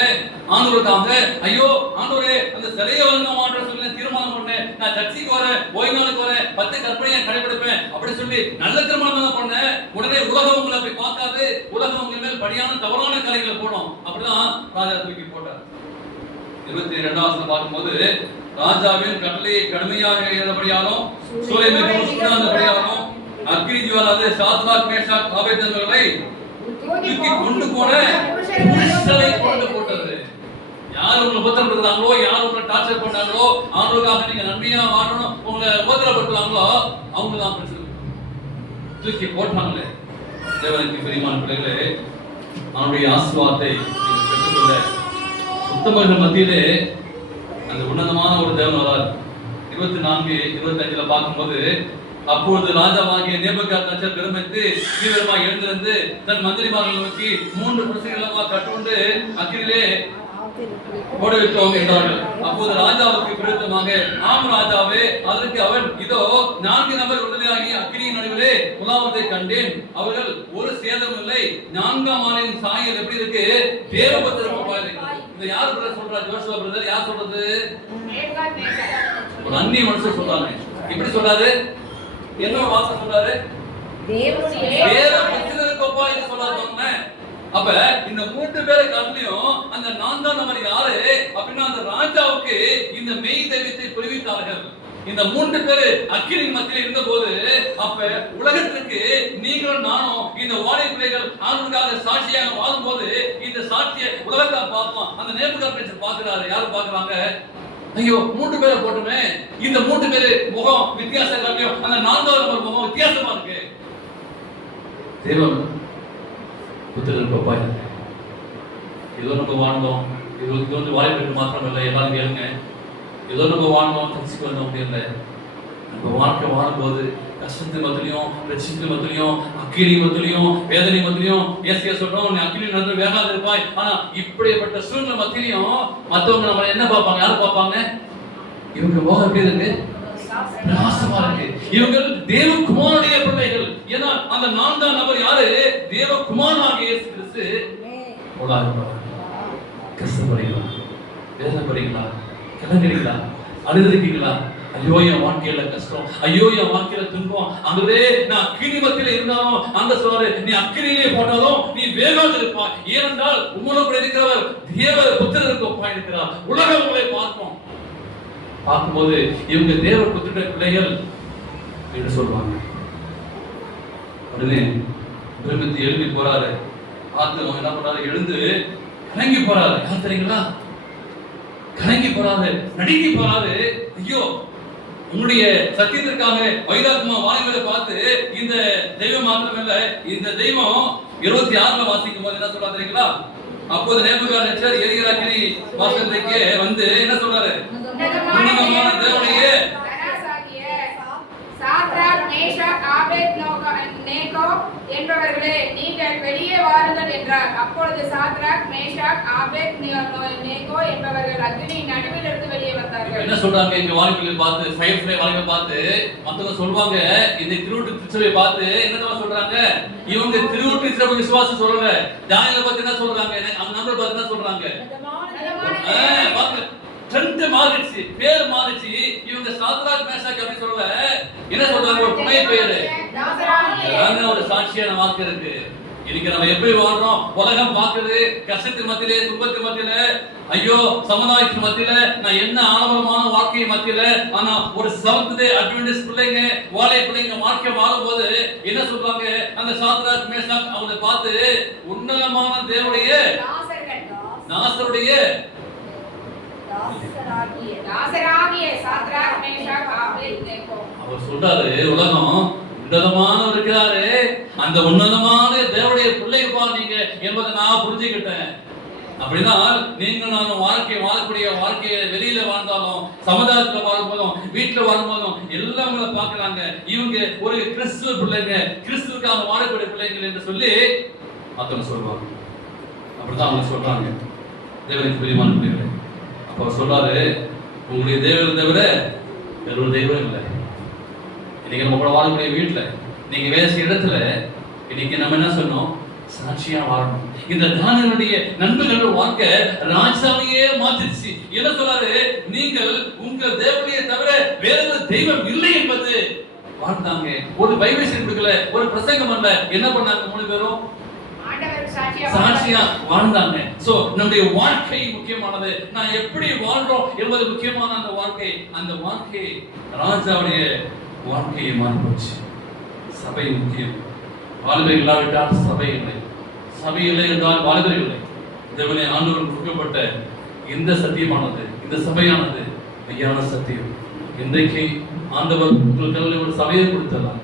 ஆண்டவருக்காக ஐயோ ஆண்டவரே அந்த சிலையை வணங்க மாட்டேன்னு சொல்லி தீர்மானம் பண்ணேன். நான் சர்ச்சைக்கு வரேன், ஓய்நாளுக்கு வரேன், 10 கற்பனையை கடைபிடிப்பேன் அப்படி சொல்லி நல்ல தீர்மானம் தான் பண்ணேன். உடனே உலகம் உங்களை அப்படி பார்க்காது, உலகம் உங்க மேல் படியான தவறான கலைகளை போடும். அப்படிதான் ராஜா தூக்கி போட்டார். 22 பார்க்கும்போது ராஜாவின் கட்டளையை கடுமையாக எழுதபடியாலும் சூளை மிகவும் சூடானபடியாலும் அக்னி ஜுவாலை சாத்ராக் மேஷாக் ஆபேத்நேகோவை தூக்கி கொண்டு போன புருஷனை கொண்டு போட்டது. யார் உங்களை உபத்திரப்படுத்துறாங்களோ, யார் உங்களை டார்ச்சர் பண்ணாங்களோ, அவங்களுக்காக நீங்க நன்மையா வாழணும் உங்களை உபத்திரப்படுத்துறாங்களோ அவங்க தான் பிரச்சனை தூக்கி போட்டாங்களே. தேவனுக்கு பிரியமான பிள்ளைகளே, அவனுடைய ஆசீர்வாதத்தை நீங்கள் பெற்றுக்கொள்ள உத்தமர்கள் மத்தியிலே அந்த உன்னதமான ஒரு தேவன் வரார். 24-25 பார்க்கும்போது அப்பொழுது ராஜாவாகிய நேபுகாத்நேச்சர் பெருமைத்து தீவிரமாக எழுந்திருந்து தன் மந்திரிமார்களை நோக்கி 3 குடிசைகளமாக கட்டுண்டு அக்கினிலே போட வைத்தோம் என்றார்கள். அப்போது ராஜாவுக்கு விருத்தமாக விதமாக, ஆம் ராஜாவே. அதற்கு அவன், இதோ 4 நபர் விடுதலையாகி அக்கினியின் நடுவிலே உலாவதை கண்டேன். அவர்கள் ஒரு சேதமும் இல்லை. 4ஆம் ஆளின் சாயல் எப்படி இருக்கு? தேவபுத்திரருக்கு ஒப்பாய் இருக்கிறது. இதை யார் பிரதர் சொல்றாரு? Joshua brother. யார் சொல்றது? ஒரு அந்நிய மனுஷன் சொல்றாங்க. எப்படி சொல்றாரு? என்ன வார்த்தை சொல்றாரு? தேவபுத்திரருக்கு ஒப்பாய் என்று சொல்றாங்க. அப்ப இந்த 3 பேரை காட்டிலும் அந்த 4ஆம் நபர் யாரு அப்படின்னா அந்த ராஜாவுக்கு இந்த மெய் தெய்வத்தை புரிவித்தார்கள். இந்த 3 பேரு அக்கினியின் மத்தியில் இருந்த போது, அப்ப உலகத்திற்கு நீங்களும் நானும் இந்த வாழை பிள்ளைகள் ஆண்டுக்காக சாட்சியாக வாழும்போது இந்த சாட்சியை உலகத்தை பார்ப்போம். அந்த நேபுகாத்நேச்சர் பார்க்கிறாரு. யாரு பார்க்கறாங்க? ஐயோ 3 பேரை போட்டுமே, இந்த 3 பேரு முகம் வித்தியாசம் காட்டியும் அந்த 4ஆவது நபர் முகம் வித்தியாசமா இருக்கு. தேவன் புத்திரருக்கு ஒப்பாய். ஏதோ நம்ம வாழ்ந்தோம், இது வந்து வாய்ப்பு மாத்திரம் இல்லை. எல்லாரும் கேளுங்க. ஏதோ நம்ம வாழ்ந்தோம், தெரிஞ்சுக்க வந்தோம் முடியல. நம்ம வாழ்க்கை வாழும்போது கஷ்டத்து மத்தியிலையும், பிரச்சனை மத்தியிலையும், அக்கினி மத்தியிலையும், வேதனை மத்தியிலையும் ஏசியா சொல்றோம், நீ அக்கினி நடந்து வேகாது இருப்பாய். ஆனா இப்படிப்பட்ட சூழ்நிலை மத்தியிலையும் மற்றவங்க நம்ம என்ன பார்ப்பாங்க? யாரு பார்ப்பாங்க? இவங்க முகம் எப்படி இருக்கு? பிரகாசமா இருக்கு. இவங்க தேவகுமாரனுடைய பிள்ளைகள். ஏன்னா அந்த 4ஆம் நபர் யாரு? தேவகுமாரனாகிய இயேசு கிறிஸ்து. கஷ்டப்படுறீங்களா? வேதனைப்படுறீங்களா? கலங்குறீங்களா? அழுதுறீங்களா? ஐயோ என் வாழ்க்கையில கஷ்டம், ஐயோ என் வாழ்க்கையில துன்பம், அங்கே நான் அக்கினி மத்தியில இருந்தாலும் அந்த சொல்றாரு, நீ அக்கினியிலே போட்டாலும் நீ வேகாது இருப்பாய். ஏனென்றால் உங்களோடு இருக்கிறவர் தேவ புத்திரருக்கு ஒப்பாய் இருக்கிறார். உலகம் உங்களை பார்க்கும். பார்க்கும்போது இவங்க தேவ புத்திர பிள்ளைகள் என்று சொல்லுவாங்க. உடனே பிரமித்து எழுப்பி போறாரு. பார்த்து அவங்க என்ன பண்றாரு? எழுந்து கலங்கி போறாரு. யார் தெரியுங்களா? கலங்கி போறாரு, நடுங்கி போறாரு. ஐயோ, உங்களுடைய சத்தியத்திற்காக வைராத்மா வாலிபரை பார்த்து இந்த தெய்வம் மாத்திரமல்ல, இந்த தெய்வம் 26 வாசிக்கும் போது என்ன சொல்றாரு தெரியுங்களா? அப்போது நேபுகாத்நேச்சர் எரிகிற அக்கினி வாசலுக்கு வந்து என்ன சொல்றாரு? உன்னதமான தேவனுடைய சாத்ராக், மேஷாக், ஆபேத்நேகோ என்பவர்களே, நீங்கள் வெளியே வாருங்கள் என்றார். அப்பொழுது சாத்ராக், மேஷாக், ஆபேத்நேகோ என்பவர்கள் அக்கினியின் நடுவில் இருந்து வெளியே வந்தார்கள். என்ன சொல்றாங்க? இங்க வாலிபர்களை பார்த்து, ஃபயர்ஃப்ளை வாலிபர்களை பார்த்து மத்தவங்க சொல்வாங்க, இந்த திருவுட்டு திருச்சபையை பார்த்து என்னதான் சொல்றாங்க? இவங்க திருவுட்டு திருச்சபை விசுவாசம் சொல்லல. தானியேலை பார்த்து என்ன சொல்றாங்க? அந்த நம்பர் பார்த்து என்ன சொல்றாங்க? ட்ரெண்ட் மாறிடுச்சு, பேர் மாறிடுச்சு. இவங்க சாத்ராக், மேஷாக் அப்படி சொல்லல. என்ன சொல்றாங்க? ஒரு புனை பேரு. ஒரு சாட்சியான வாக்கு இருக்கு. இன்னைக்கு நம்ம எப்படி வாழ்றோம்? உலகம் பார்க்குது, கஷ்டத்தின் மத்தியிலே, துன்பத்தின் மத்தியில, ஐயோ சமுதாயத்தின் மத்தியில, நான் என்ன ஆடம்பரமான வாழ்க்கை மத்தியில, ஆனா ஒரு செவன்த் டே அட்வென்டிஸ்ட் பிள்ளைங்க, வாழை பிள்ளைங்க வாழ்க்கை வாழும்போது என்ன சொல்றாங்க? அந்த சாத்ராக், மேஷாக் அவங்களை பார்த்து உன்னதமான தேவனுடைய நாசருடைய அவர் சொல்றாரு, உலகம் உன்னதமான இருக்கிறாரு, அந்த உன்னதமான தேவனுடைய பிள்ளைப்பா நீங்க என்பதை நான் புரிஞ்சுக்கிட்டேன். அப்படின்னா நீங்க நான் வாழ்க்கை வாழக்கூடிய வாழ்க்கையை வெளியில வாழ்ந்தாலும், சமுதாயத்துல வாழும்போதும், வீட்டுல வாழும்போதும் எல்லாம் உங்களை பாக்குறாங்க. இவங்க ஒரு கிறிஸ்துவ பிள்ளைங்க, கிறிஸ்துவுக்காக வாழக்கூடிய பிள்ளைங்கள் என்று சொல்லி மத்தவங்க சொல்லுவாங்க. அப்படிதான் அவங்க சொல்றாங்க. தேவனுக்கு பிரியமான பிள்ளைகளே, அப்ப சொல்றாரு, உங்களுடைய தேவனை தவிர வேற ஒரு தெய்வம் இல்லை. இன்னைக்கு நம்ம கூட வாழக்கூடிய வீட்டுல, நீங்க வேலை செய்ய இடத்துல, இன்னைக்கு நம்ம என்ன சொன்னோம்? சாட்சியா வாழணும். இந்த தானியேலுடைய நண்பர்கள் வாழ்க்கை ராஜாவையே மாத்திருச்சு. என்ன சொல்றாரு? நீங்கள் உங்கள் தேவனையை தவிர வேற ஒரு தெய்வம் இல்லை என்பது வாழ்ந்தாங்க. ஒரு பைபிள் கொடுக்கல, ஒரு பிரசங்கம் பண்ணல. என்ன பண்ணாங்க? 3 பேரும் சாட்சியா வாழ்ந்தாங்க. சோ நம்முடைய வாழ்க்கை முக்கியமானது. நான் எப்படி வாழ்றோம் என்பது முக்கியமான அந்த வாழ்க்கை ராஜாவுடைய வாழ்க்கையை மாறிப்போச்சு. சபை முக்கியம். வாலிபர் இல்லாவிட்டால் சபை இல்லை, சபை இல்லை என்றால் வாலிபர் இல்லை. தேவனை ஆண்டவர் கொடுக்கப்பட்ட இந்த சத்தியமானது, இந்த சபையானது மெய்யான சத்தியம். இன்றைக்கு ஆண்டவர் உங்களுக்கு ஒரு சபையை கொடுத்தலாம்.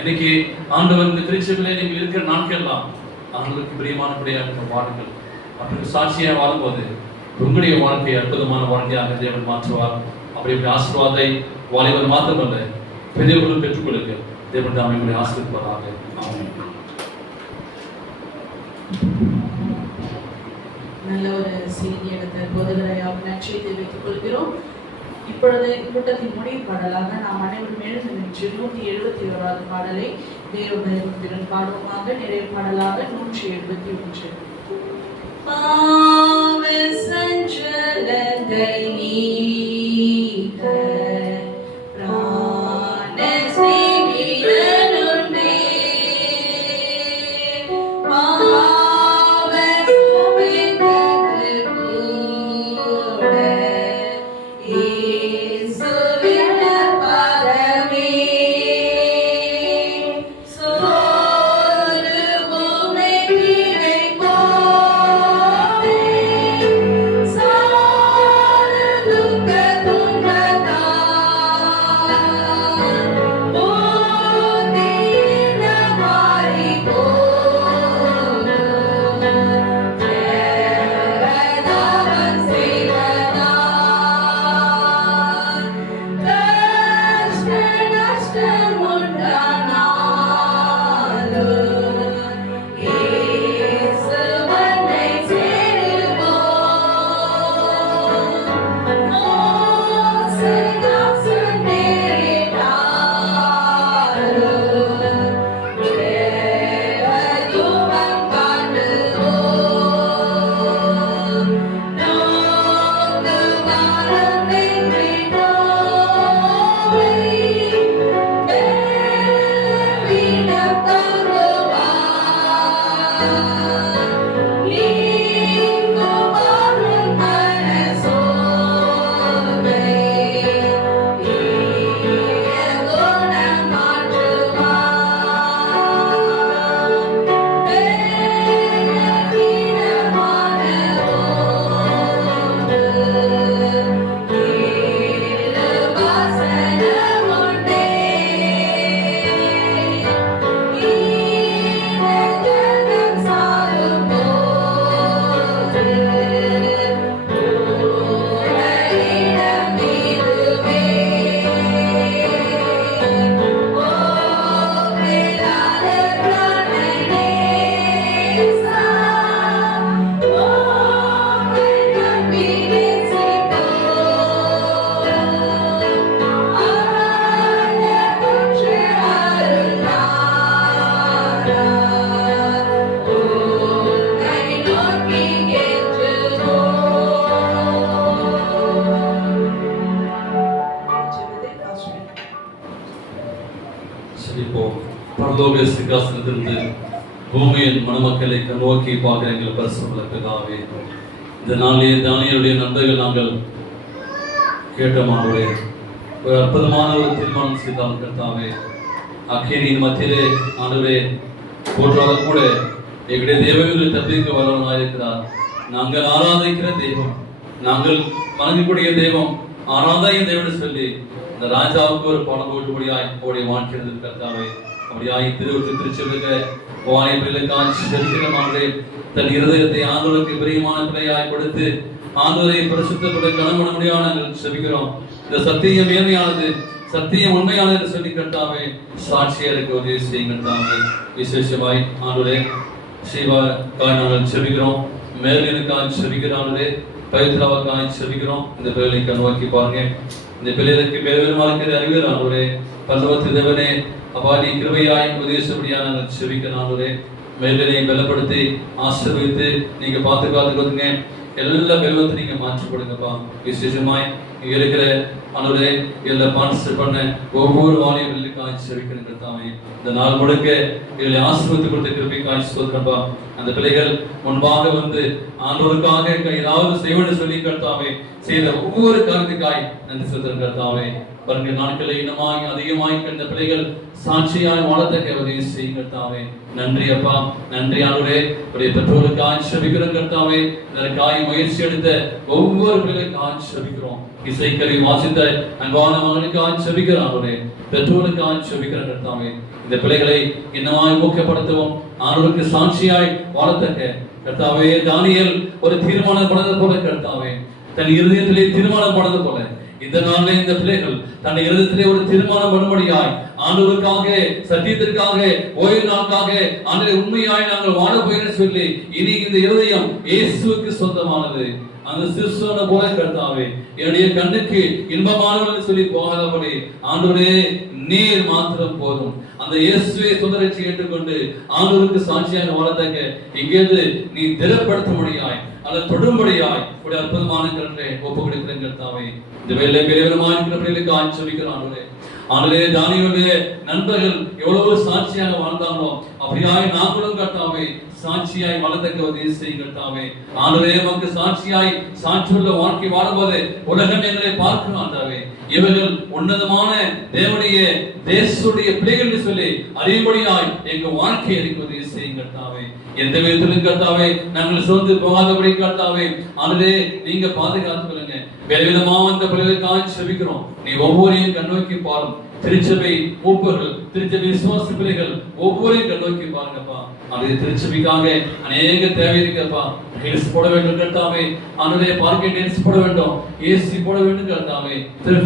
இன்னைக்கு ஆண்டவர் இந்த திருச்சபையிலே நீங்கள் இருக்கிற நாட்கள்லாம் ஆண்டவருக்கு பிரியமானபடியாக வாழுங்கள். அப்படி சாட்சியாக வாழும்போது உங்களுடைய வாழ்க்கையை அற்புதமான வாழ்க்கையாக தேவன் மாற்றுவார். அப்படி ஆசீர்வாதை வாலிபர் மாத்திரமல்ல, பெரியவர்களும் பெற்றுக்கொள்ளுங்க. தேவன் தாமே உங்களை ஆசீர்வதிப்பாராக. நல்ல ஒரு செய்தி எடுத்த போதகரை நன்றி தெரிவித்துக் கொள்கிறோம். இப்பொழுது கூட்டத்தின் முடிவு பாடலாக நாம் அனைவரும் எழுந்து நின்று 171வது பாடலை தேவபயத்துடன் பாடுவோமாக. நிறைவு பாடலாக 171. பாவ சஞ்சலத்தை நீக்க பிராண சிநேகிதனுண்டே. பாவ சுமைத்தது கூட இயேசுவின் பாதமே. சோறு பூமி கீழே போதே சாது துக்க துன்பத்தான் போதின மாறி போதும் ஜெகதாவன் செய்வதான் கஷ்ட நஷ்டம் உண்டானாலும் இயேசுவனை சேருவோம். மோசம் நேரிட்டாலும் தேவதூபம் காட்டுவோம். நோக்கு வாரம் வெற்றி நோவை வேவிடம் தாங்குவார். நீங்கும் வாழும் மனசோர்வை தீய குணம் மாற்றுவார். வேதீனமான ஓடு திருவாசனம் உண்டே. ஈரஜனம் சாரும் போது உறையிடம் இதுவே. ஓ மேலான பிராணநேசா, உம்மை நம்பி நேசிப்போம். ஆண்டவற்று அருளாரா, உம்மை நோக்கி கெஞ்சுவோம். செழிப்போம். பரலோக சிங்காசனத்திலிருந்து பூமியின் மணமக்களை நோக்கி பார்க்கிற எங்கள் பரிசுத்த பிதாவே, இந்த நாளிலே தானியேலுடைய நன்மைகள் நாங்கள் கேட்டோமானவரே, ஒரு அற்புதமான ஒரு தீர்மானம் செய்தால் கர்த்தாவே, அக்கினியின் மத்தியிலே ஆண்டவரே போற்றாத கூட எங்களுடைய தேவர்கள் தப்பிக்க வல்லவனாயிருக்கிறார். நாங்கள் ஆராதிக்கிற தெய்வம், நாங்கள் வணங்கக்கூடிய தெய்வம், ஆராதனை தேவன் சொல்லி இந்த ராஜாவுக்கு ஒரு பணம் போட்டுபடியாய் அவருடைய வாழ்க்கிறது கர்த்தாவே. அப்படியாய் திருச்சபைக்க வாய்ப்பிற்காக செலுத்தினமானே தன் இருதயத்தை ஆண்டவருக்கு பிரியமான பிள்ளையாய் கொடுத்து ஆண்டவரை பரிசுத்தப்பட கனமட முடியாது நாங்கள் செபிக்கிறோம். இந்த சத்தியம் மேன்மையானது, சத்தியம் உண்மையானது சொல்லி கர்த்தாவே சாட்சியா இருக்க உதவி செய்யும் கர்த்தாவே. விசேஷமாய் ஆண்டவரே சிவாக்காய் நாங்கள் செபிக்கிறோம், மேலினுக்காக செபிக்கிறாங்களே, பவித்ராவுக்காக செபிக்கிறோம். இந்த பிள்ளைகளை நோக்கி பாருங்க, இந்த பிள்ளைகளுக்கு பேருமாறு அறிவியல் ஆண்டவரே, பல்லவத்து தேவனே அப்பா நீ கிருபையாய் உதவிசபடியாக நாங்கள் செபிக்கிறோம் ஆண்டவரே. மேலினை பலப்படுத்தி ஆசீர்வதித்து நீங்க பாதுகாத்துக்கொடுங்க, எல்லா பெருவத்தை நீங்க மாற்றி கொடுங்கப்பா. விசேஷமாய் இங்க இருக்கிற ஆண்டவரே எல்லா பார்ட்டிசிபேட் பண்ண ஒவ்வொரு வாலிபர்களுக்காக செபிக்கிறேன் கர்த்தாவே. இந்த நாள் முழுக்க இவர்களை ஆசீர்வதித்து கொடுத்த கிருபைக்காக ஸ்தோத்திரப்பா. அந்த பிள்ளைகள் முன்பாக வந்து ஆண்டவருக்காக ஏதாவது செய்வன்னு சொல்லி கர்த்தாவே செய்த ஒவ்வொரு காரியத்துக்காய் நன்றி ஸ்தோத்திரம் கர்த்தாவே. வருகிற நாட்களை இன்னமாய் அதிகமாய் இந்த பிள்ளைகள் சாட்சியாய் வாழத்தக்க உதவி செய்யும் கர்த்தாவே. நன்றி அப்பா, நன்றி ஆண்டவரே. உடைய பெற்றோருக்காக செபிக்கிறோம் கர்த்தாவே. இதற்காக முயற்சி எடுத்த ஒவ்வொரு பிள்ளைகளுக்காக செபிக்கிறோம். இசைக்கருவி வாசித்த அன்பான மகனுக்காக செபிக்கிறோம் ஆண்டவரே. பெற்றோருக்காக செபிக்கிறோம் கர்த்தாவே. இந்த பிள்ளைகளை இன்னமாய் ஊக்கப்படுத்தவும் ஆண்டவருக்கு சாட்சியாய் வாழத்தக்க கர்த்தாவே. தானியேல் ஒரு தீர்மானம் பண்ணது போல கர்த்தாவே, தன் இருதயத்திலே தீர்மானம் பண்ணது போல இந்த நாளிலே இந்த பிள்ளைகள் தன்னை இருதயத்திலே ஒரு தீர்மானம் பண்ணும்படியாய் ஆண்டவருக்காக, சத்தியத்திற்காக, ஓய்வு நாளுக்காக ஆண்டவரே உண்மையாய் நாங்கள் வாழ போகிறேன்னு சொல்லி இனி இந்த இருதயம் இயேசுவுக்கு சொந்தமானது. அந்த சிறுசோனை போல கர்த்தாவே என்னுடைய கண்ணுக்கு இன்பமானவர்கள் சொல்லி போகாதபடி ஆண்டவரே நீர் மாத்திரம் போதும். அந்த இயேசுவை சொந்தரட்சி ஏற்றுக்கொண்டு ஆண்டவருக்கு சாட்சியாக வாழத்தக்க இங்கேருந்து நீ திடப்படுத்த முடியாய் அல்லது தொடும்படியாய் ஒரு அற்புதமான கருத்தை ஒப்பு கொடுக்கிறேன் கர்த்தாவே. இந்த வேலை பெரியவரமாக இருக்கிற பிள்ளைகளுக்கு ஆட்சேபிக்கிறோம் ஆண்டவரே. ஆண்டவரே தானியேலுடைய நண்பர்கள் எவ்வளவு சாட்சியாக வாழ்ந்தாங்களோ அப்படியாய் நாங்களும் கர்த்தாவே சாட்சியாய் வாழத்தக்க உதவி செய்யும் கர்த்தாவே. ஆண்டவரே நமக்கு சாட்சியாய் சாட்சியுள்ள வாழ்க்கை வாழும்போது உலகம் எங்களை பார்க்கணும் ஆண்டவரே. இவர்கள் உன்னதமான தேவனுடைய தேசத்துடைய பிள்ளைகள் என்று சொல்லி அறிவுபடியாய் எங்க வாழ்க்கை எனக்கு உதவி செய்யும் கர்த்தாவே. எந்த விதத்திலும் கர்த்தாவே நாங்கள் சோர்ந்து போகாதபடி கர்த்தாவே ஆண்டவரே நீங்க பாதுகாத்து கொள்ளுங்க. வேறுவிதமாக அந்த பிள்ளைகளுக்காக செபிக்கிறோம். நீ ஒவ்வொருவரையும் கண்ணோக்கி பாரும். திருச்சபை மூப்பர்கள், திருச்சபை விசுவாச பிள்ளைகள் ஒவ்வொருவரையும் கண்ணோக்கி பாருங்கப்பா. அது திருச்சபைக்காக அநேக தேவை இருக்கப்பா. ஹெல்ஸ் போட வேண்டும் கர்த்தாவே. ஆண்டவரே பார்க்கிங் ஹெல்ஸ் போட வேண்டும், ஏசி போட வேண்டும் கர்த்தாவே.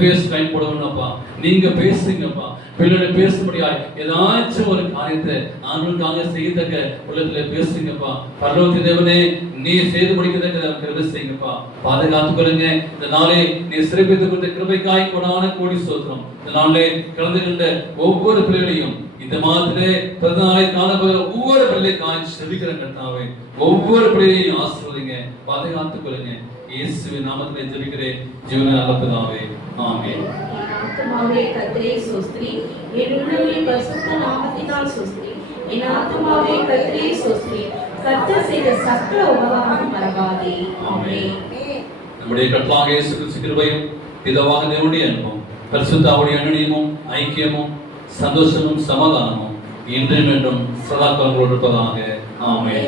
ஃபேஸ் லைன் போட வேண்டும்ப்பா. நீங்க பேசுங்கப்பா. பிள்ளைகளை பேசும்படியாய் ஏதாச்சும் ஒரு காரியத்தை ஆண்டவருக்காக செய்யத்தக்க உள்ளத்துல பேசுங்கப்பா. பரலோக தேவனே நீ செய்து முடிக்கிறத கிருபை செய்யுங்கப்பா. பாதுகாத்துக் கொள்ளுங்க. இந்த நாளே நீ சிறப்பித்துக் கொண்ட கிருபைக்காய் கொடான கோடி ஸ்தோத்திரம். இந்த நாளிலே கலந்து கொண்ட ஒவ்வொரு பிள்ளைகளையும் இந்த மாதத்திலே பிறந்த நாளை காணப்படுகிற ஒவ்வொரு பிள்ளைக்காய் செபிக்கிற கர்த்தாவே ஒவ்வொரு பிள்ளையையும் ஆசீர்வதிங்க, பாதுகாத்துக் கொள்ளுங்க. இயேசுவின் நாமத்திலே ஜெபிக்கிறேன் ஜீவன நல்லபிதாவே, ஆமென். ஆத்துமாவே கர்த்தரை ஸ்தோத்திரி, என் உள்ளமே பரிசுத்த நாமத்தினால் ஸ்தோத்திரி. என் ஆத்துமாவே கர்த்தரை ஸ்தோத்திரி, கர்த்தர் செய்த சகல உபகாரம் மறவாதே. ஆமென். நம்முடைய கர்த்தராகிய இயேசு கிறிஸ்து கிருபையும் பிதாவாகிய தேவனுடைய அன்பும் பரிசுத்தாவின் அன்பியமும் ஐக்கியமும் சந்தோஷமும் சமாதானமும் இன்றும் என்றும் சதா காலங்களோடு இருப்பதாக. ஆமென்.